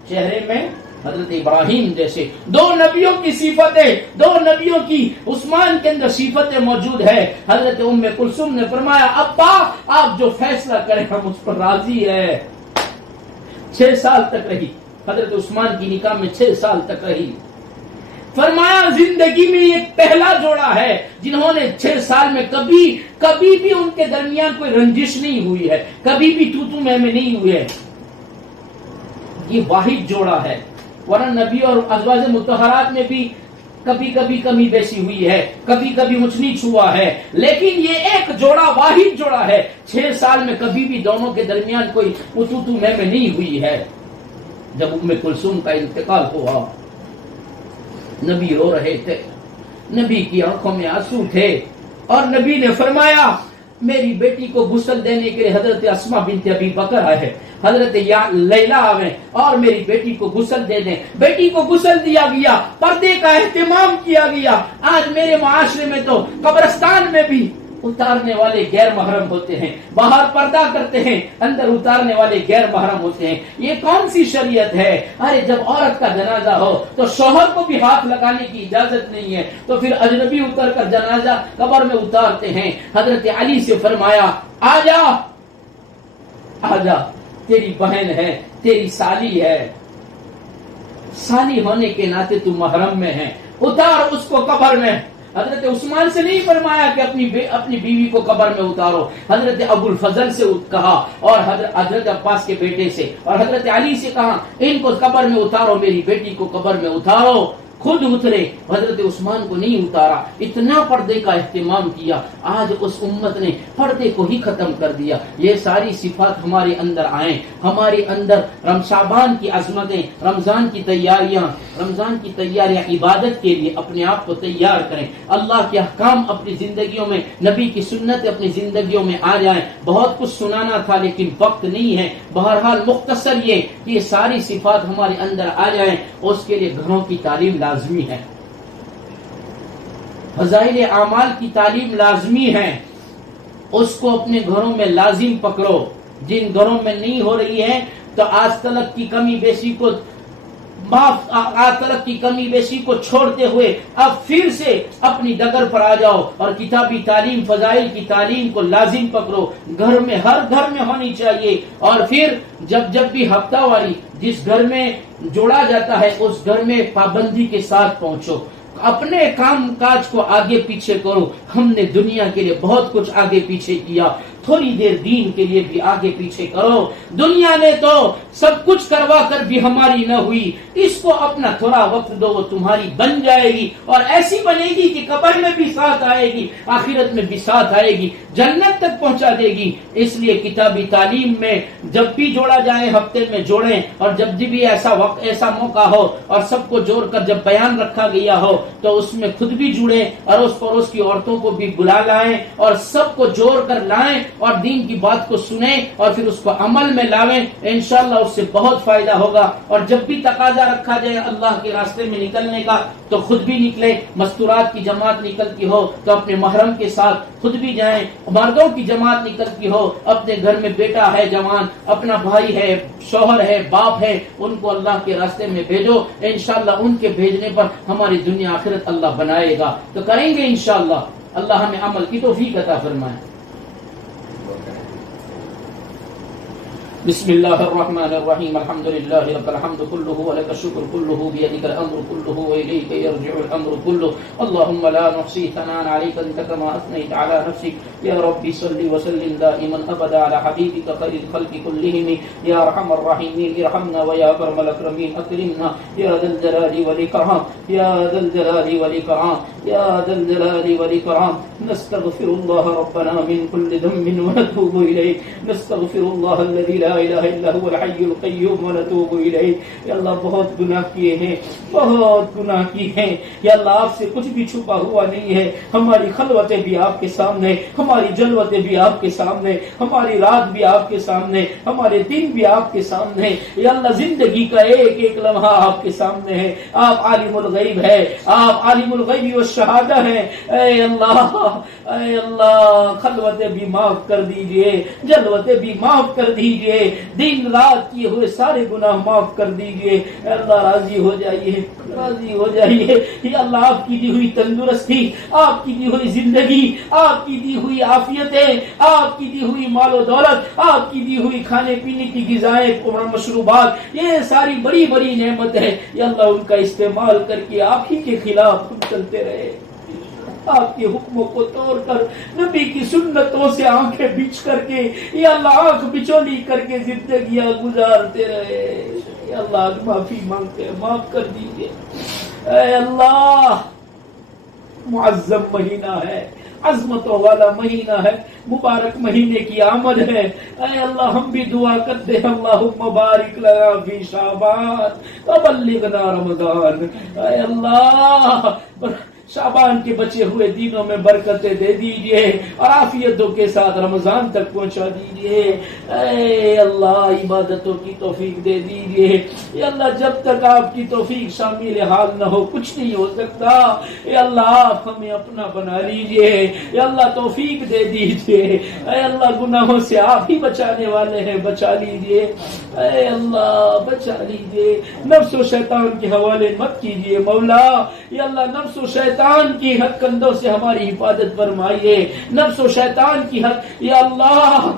چہرے میں حضرت ابراہیم جیسے، دو نبیوں کی صفتیں، دو نبیوں کی عثمان کے اندر صفتیں موجود ہے۔ حضرت ام کلثوم نے فرمایا ابا آپ جو فیصلہ کریں ہم اس پر راضی ہے۔ 6 سال تک رہی حضرت عثمان کی نکاح میں، 6 سال تک رہی۔ فرمایا زندگی میں ایک پہلا جوڑا ہے جنہوں نے 6 سال میں کبھی بھی ان کے درمیان کوئی رنجش نہیں ہوئی ہے، کبھی بھی تو میں نہیں ہوئے ہے، یہ واحد جوڑا ہے۔ ورنہ نبی اور ازواج مطہرات میں بھی کبھی کبھی کمی بیسی ہوئی ہے، کبھی کبھی اونچ نیچ ہوا ہے، لیکن یہ ایک جوڑا واحد جوڑا ہے، 6 سال میں کبھی بھی دونوں کے درمیان کوئی تو میں نہیں ہوئی ہے۔ جب ام کلثوم کا انتقال ہوا نبی رو رہے تھے، نبی کی آنکھوں میں آنسو تھے، اور نبی نے فرمایا میری بیٹی کو غسل دینے کے لیے حضرت اسماء بنت ابی بکر آئے، حضرت لیلا آئے اور میری بیٹی کو غسل دے دیں۔ بیٹی کو غسل دیا گیا، پردے کا اہتمام کیا گیا۔ آج میرے معاشرے میں تو قبرستان میں بھی اتارنے والے غیر محرم ہوتے ہیں، باہر پردہ کرتے ہیں، اندر اتارنے والے غیر محرم ہوتے ہیں۔ یہ کون سی شریعت ہے؟ ارے جب عورت کا جنازہ ہو تو شوہر کو بھی ہاتھ لگانے کی اجازت نہیں ہے، تو پھر اجنبی اتر کر جنازہ قبر میں اتارتے ہیں۔ حضرت علی سے فرمایا آ جا تیری بہن ہے، تیری سالی ہے، سالی ہونے کے ناطے تو محرم میں ہے، اتار اس کو قبر میں۔ حضرت عثمان سے نہیں فرمایا کہ اپنی بیوی کو قبر میں اتارو، حضرت ابو الفضل سے کہا، اور حضرت عباس کے بیٹے سے اور حضرت علی سے کہا ان کو قبر میں اتارو، میری بیٹی کو قبر میں اتارو، خود اترے، حضرت عثمان کو نہیں اتارا۔ اتنا پردے کا اہتمام کیا، آج اس امت نے پردے کو ہی ختم کر دیا۔ یہ ساری صفات ہمارے اندر آئیں، ہمارے اندر شعبان کی عظمتیں، رمضان کی تیاریاں عبادت کے لیے اپنے آپ کو تیار کریں، اللہ کے احکام اپنی زندگیوں میں، نبی کی سنت اپنی زندگیوں میں آ جائیں۔ بہت کچھ سنانا تھا لیکن وقت نہیں ہے، بہرحال مختصر یہ کہ یہ ساری صفات ہمارے اندر آ جائیں، اس کے لیے گھروں کی تعلیم لازمی ہے، فضائل اعمال کی تعلیم لازمی ہے، اس کو اپنے گھروں میں لازم پکڑو۔ جن گھروں میں نہیں ہو رہی ہے تو آج تلک کی کمی بیشی کو چھوڑتے ہوئے اب پھر سے اپنی ڈگر پر آ جاؤ اور کتابی تعلیم، فضائل کی تعلیم کو لازم پکڑو، گھر میں ہر گھر میں ہونی چاہیے۔ اور پھر جب بھی ہفتہ واری جس گھر میں جوڑا جاتا ہے اس گھر میں پابندی کے ساتھ پہنچو، اپنے کام کاج کو آگے پیچھے کرو۔ ہم نے دنیا کے لیے بہت کچھ آگے پیچھے کیا، تھوڑی دیر دین کے لیے بھی آگے پیچھے کرو۔ دنیا نے تو سب کچھ کروا کر بھی ہماری نہ ہوئی، اس کو اپنا تھوڑا وقت دو، وہ تمہاری بن جائے گی، اور ایسی بنے گی کہ قبر میں بھی ساتھ آئے گی، آخرت میں بھی ساتھ آئے گی، جنت تک پہنچا دے گی۔ اس لیے کتابی تعلیم میں جب بھی جوڑا جائے ہفتے میں جوڑیں، اور جب بھی ایسا وقت ایسا موقع ہو اور سب کو جوڑ کر جب بیان رکھا گیا ہو تو اس میں خود بھی جڑیں، اڑوس پڑوس کی عورتوں کو بھی بلا لائیں اور سب کو جوڑ کر لائیں اور دین کی بات کو سنیں اور پھر اس کو عمل میں لاویں، انشاءاللہ اس سے بہت فائدہ ہوگا۔ اور جب بھی تقاضا رکھا جائے اللہ کے راستے میں نکلنے کا تو خود بھی نکلے، مستورات کی جماعت نکلتی ہو تو اپنے محرم کے ساتھ خود بھی جائیں، مردوں کی جماعت نکلتی ہو، اپنے گھر میں بیٹا ہے جوان، اپنا بھائی ہے، شوہر ہے، باپ ہے، ان کو اللہ کے راستے میں بھیجو، انشاءاللہ ان کے بھیجنے پر ہماری دنیا آخرت اللہ بنائے گا۔ تو کریں گے انشاءاللہ، اللہ ہمیں عمل کی توفیق عطا فرمائے۔ بسم الله الرحمن الرحيم الحمد لله لك الحمد كله ولك الشكر كله بيدك الأمر كله وإليك يرجع الأمر كله اللهم لا نحصي ثناء عليك أنت كما أثنيت على نفسك يا ربي صل وسلم دائما أبدا على حبيبك خير الخلق كلهم يا أرحم الراحمين ارحمنا ويا أكرم الأكرمين أكرمنا يا ذا الجلال والإكرام يا ذا الجلال والإكرام يا ذا الجلال والإكرام نستغفر الله ربنا من كل ذنب ونتوب إليه نستغفر الله الذي لا الہ الا هو الحی القیوم ونتوب الیہ۔ یا اللہ بہت گناہ کیے ہیں، بہت گناہ کیے ہیں، یا اللہ آپ سے کچھ بھی چھپا ہوا نہیں ہے، ہماری خلوتیں بھی آپ کے سامنے، ہماری جلوتیں بھی آپ کے سامنے، ہماری رات بھی آپ کے سامنے، ہمارے دن بھی آپ کے سامنے، یا اللہ زندگی کا ایک ایک لمحہ آپ کے سامنے ہے، آپ عالم الغیب ہے، آپ عالم الغیب والشہادہ ہے، اے اللہ خلوتیں بھی معاف کر دیجئے، جلوتیں بھی معاف کر دیجئے، دن رات کیے ہوئے سارے گناہ معاف کر دیجئے۔ اللہ راضی ہو جائیے، راضی ہو جائیے، یا اللہ آپ کی دی ہوئی تندرستی، آپ کی دی ہوئی زندگی، آپ کی دی ہوئی عافیتیں، آپ کی دی ہوئی مال و دولت، آپ کی دی ہوئی کھانے پینے کی غذائیں اور مشروبات، یہ ساری بڑی بڑی نعمت ہے، یا اللہ ان کا استعمال کر کے آپ ہی کے خلاف ہم چلتے رہے، آپ کے حکموں کو توڑ کر نبی کی سنتوں سے آنکھیں بچ کر کے، یا اللہ آنکھ بچولی کر کے زندگیاں گزارتے رہے، یا اللہ معافی مانگتے ہیں، معاف کر دیجیے۔ اے اللہ معظم مہینہ ہے، عظمتوں والا مہینہ ہے، مبارک مہینے کی آمد ہے، اے اللہ ہم بھی دعا کرتے ہیں اللہم بارک لنا فی شعبان وبلغنا رمضان، اے اللہ شعبان کے بچے ہوئے دینوں میں برکتیں دے دیجئے اور عافیتوں کے ساتھ رمضان تک پہنچا دیجئے، اے اللہ عبادتوں کی توفیق دے دیجئے، یا اللہ جب تک آپ کی توفیق شامل حال نہ ہو کچھ نہیں ہو سکتا، اے اللہ آپ ہمیں اپنا بنا لیجئے، یا اللہ توفیق دے دیجئے، اے اللہ گناہوں سے آپ ہی بچانے والے ہیں، بچا لیجئے، اے اللہ بچا لیجئے، نفس و شیطان کے حوالے مت کیجئے مولا، یا اللہ نفس و شیطان کی حد کندھوں سے ہماری حفاظت فرمائیے، نفس و شیطان کی حد، یا اللہ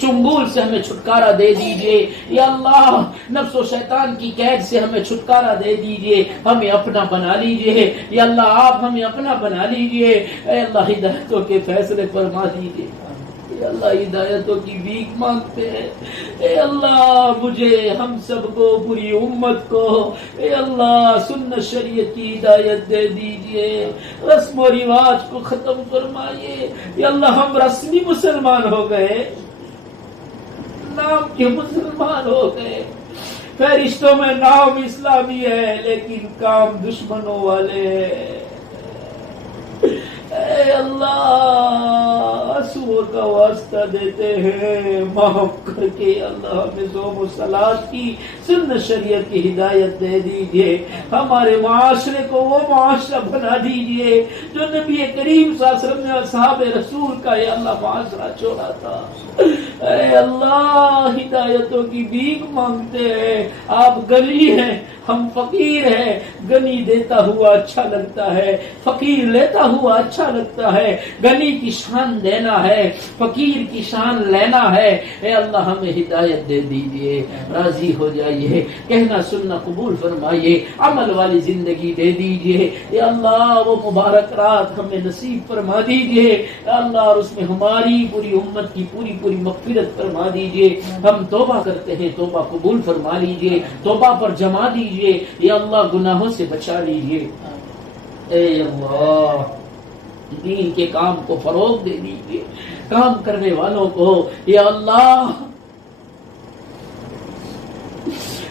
چنگول سے ہمیں چھٹکارا دے دیجئے، یا اللہ نفس و شیطان کی قید سے ہمیں چھٹکارا دے دیجئے، ہمیں اپنا بنا لیجئے، یا اللہ آپ ہمیں اپنا بنا لیجئے، اے اللہ ہدایتوں کے فیصلے فرما دیجئے، اے اللہ ہدایتوں کی بھیک مانگتے ہیں، اے اللہ مجھے ہم سب کو پوری امت کو اے اللہ سنت شریعت کی ہدایت دے دیجئے، رسم و رواج کو ختم فرمائیے، یا اللہ ہم رسمی مسلمان ہو گئے، نام کے مسلمان ہو گئے، فہرستوں میں نام اسلامی ہے لیکن کام دشمنوں والے ہیں، اے اللہ سور کا واسطہ دیتے ہیں معاف کر کے، اللہ ہمیں صوم و صلاۃ کی سنت شریعت کی ہدایت دے دیجئے، ہمارے معاشرے کو وہ معاشرہ بنا دیجئے جو نبی کریم صلی اللہ علیہ وسلم نے اصحاب رسول کا یا اللہ معاشرہ چھوڑا تھا، اے اللہ ہدایتوں کی بھیک مانگتے ہیں، آپ گلی ہیں، ہم فقیر ہیں، غنی دیتا ہوا اچھا لگتا ہے، فقیر لیتا ہوا اچھا لگتا ہے، غنی کی شان دینا ہے، فقیر کی شان لینا ہے۔ اے اللہ ہمیں ہدایت دے دیجئے، راضی ہو جائیے، کہنا سننا قبول فرمائیے، عمل والی زندگی دے دیجئے۔ اے اللہ وہ مبارک رات ہمیں نصیب فرما دیجئے، اے اللہ اور اس میں ہماری پوری امت کی پوری مغفرت فرما دیجئے۔ ہم توبہ کرتے ہیں، توبہ قبول فرما لیجئے، توبہ پر جما دیجئے، یا اللہ گناہوں سے بچا لیجئے۔ اے اللہ دین کے کام کو فروغ دے دیجئے، کام کرنے والوں کو یا اللہ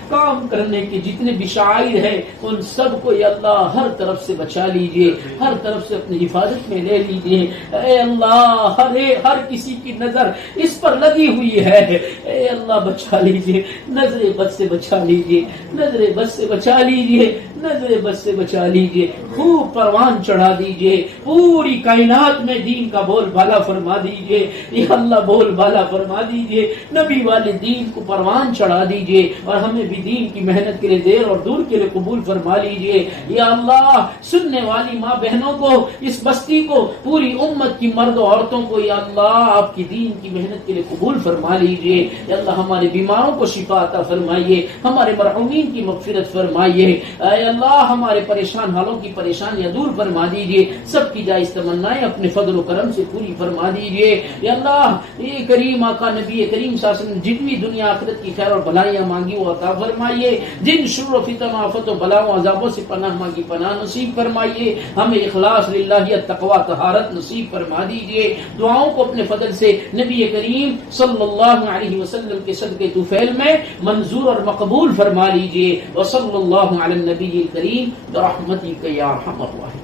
کام کرنے کے جتنے بھی شاعر ہیں ان سب کو یا اللہ ہر طرف سے بچا لیجئے، ہر طرف سے اپنی حفاظت میں لے لیجئے۔ اے اللہ ہر کسی کی نظر اس پر لگی ہوئی ہے، اے اللہ بچا لیجئے، نظر بد سے بچا لیجئے، نظر بد سے بچا لیجئے، نظر بد سے بچا لیجئے، خوب پروان چڑھا دیجئے، پوری کائنات میں دین کا بول بالا فرما دیجئے، یا اللہ بول بالا فرما دیجئے، نبی والے دین کو پروان چڑھا دیجئے، اور ہمیں بھی دین کی محنت کے لیے دیر اور دور کے لیے قبول فرما لیجئے۔ یا اللہ سننے والی ماں بہنوں کو، اس بستی کو، پوری امت کی مرد و عورتوں کو یا اللہ آپ کی دین کی محنت کے لیے قبول فرما لیجئے۔ یا اللہ ہمارے بیماروں کو شفا عطا فرمائیے، ہمارے مرحومین کی مغفرت فرمائیے۔ اے اللہ ہمارے پریشان حالوں کی پریشانیاں دور فرما دیجئے، سب کی جائز تمنائیں اپنے فضل و کرم سے پوری فرما دیجئے۔ یا اللہ یہ کریم آقا نبی کریم صلی اللہ علیہ وسلم جتنی دنیا آخرت کی خیر اور بھلائیاں مانگی وہ عطا فرمائیے، جن شر و فتن آفت و بلاؤں عذابوں سے پناہ مانگی پناہ نصیب فرمائیے، ہمیں اخلاص للہ تقوی طہارت نصیب فرما دیجئے۔ دعاؤں کو اپنے فضل سے نبی کریم صلی اللہ علیہ وسلم کے صدقے طفیل میں منظور اور مقبول فرما لیجئے۔ وصلی اللہ علی النبی الکریم برحمتک یا ارحم الراحمین۔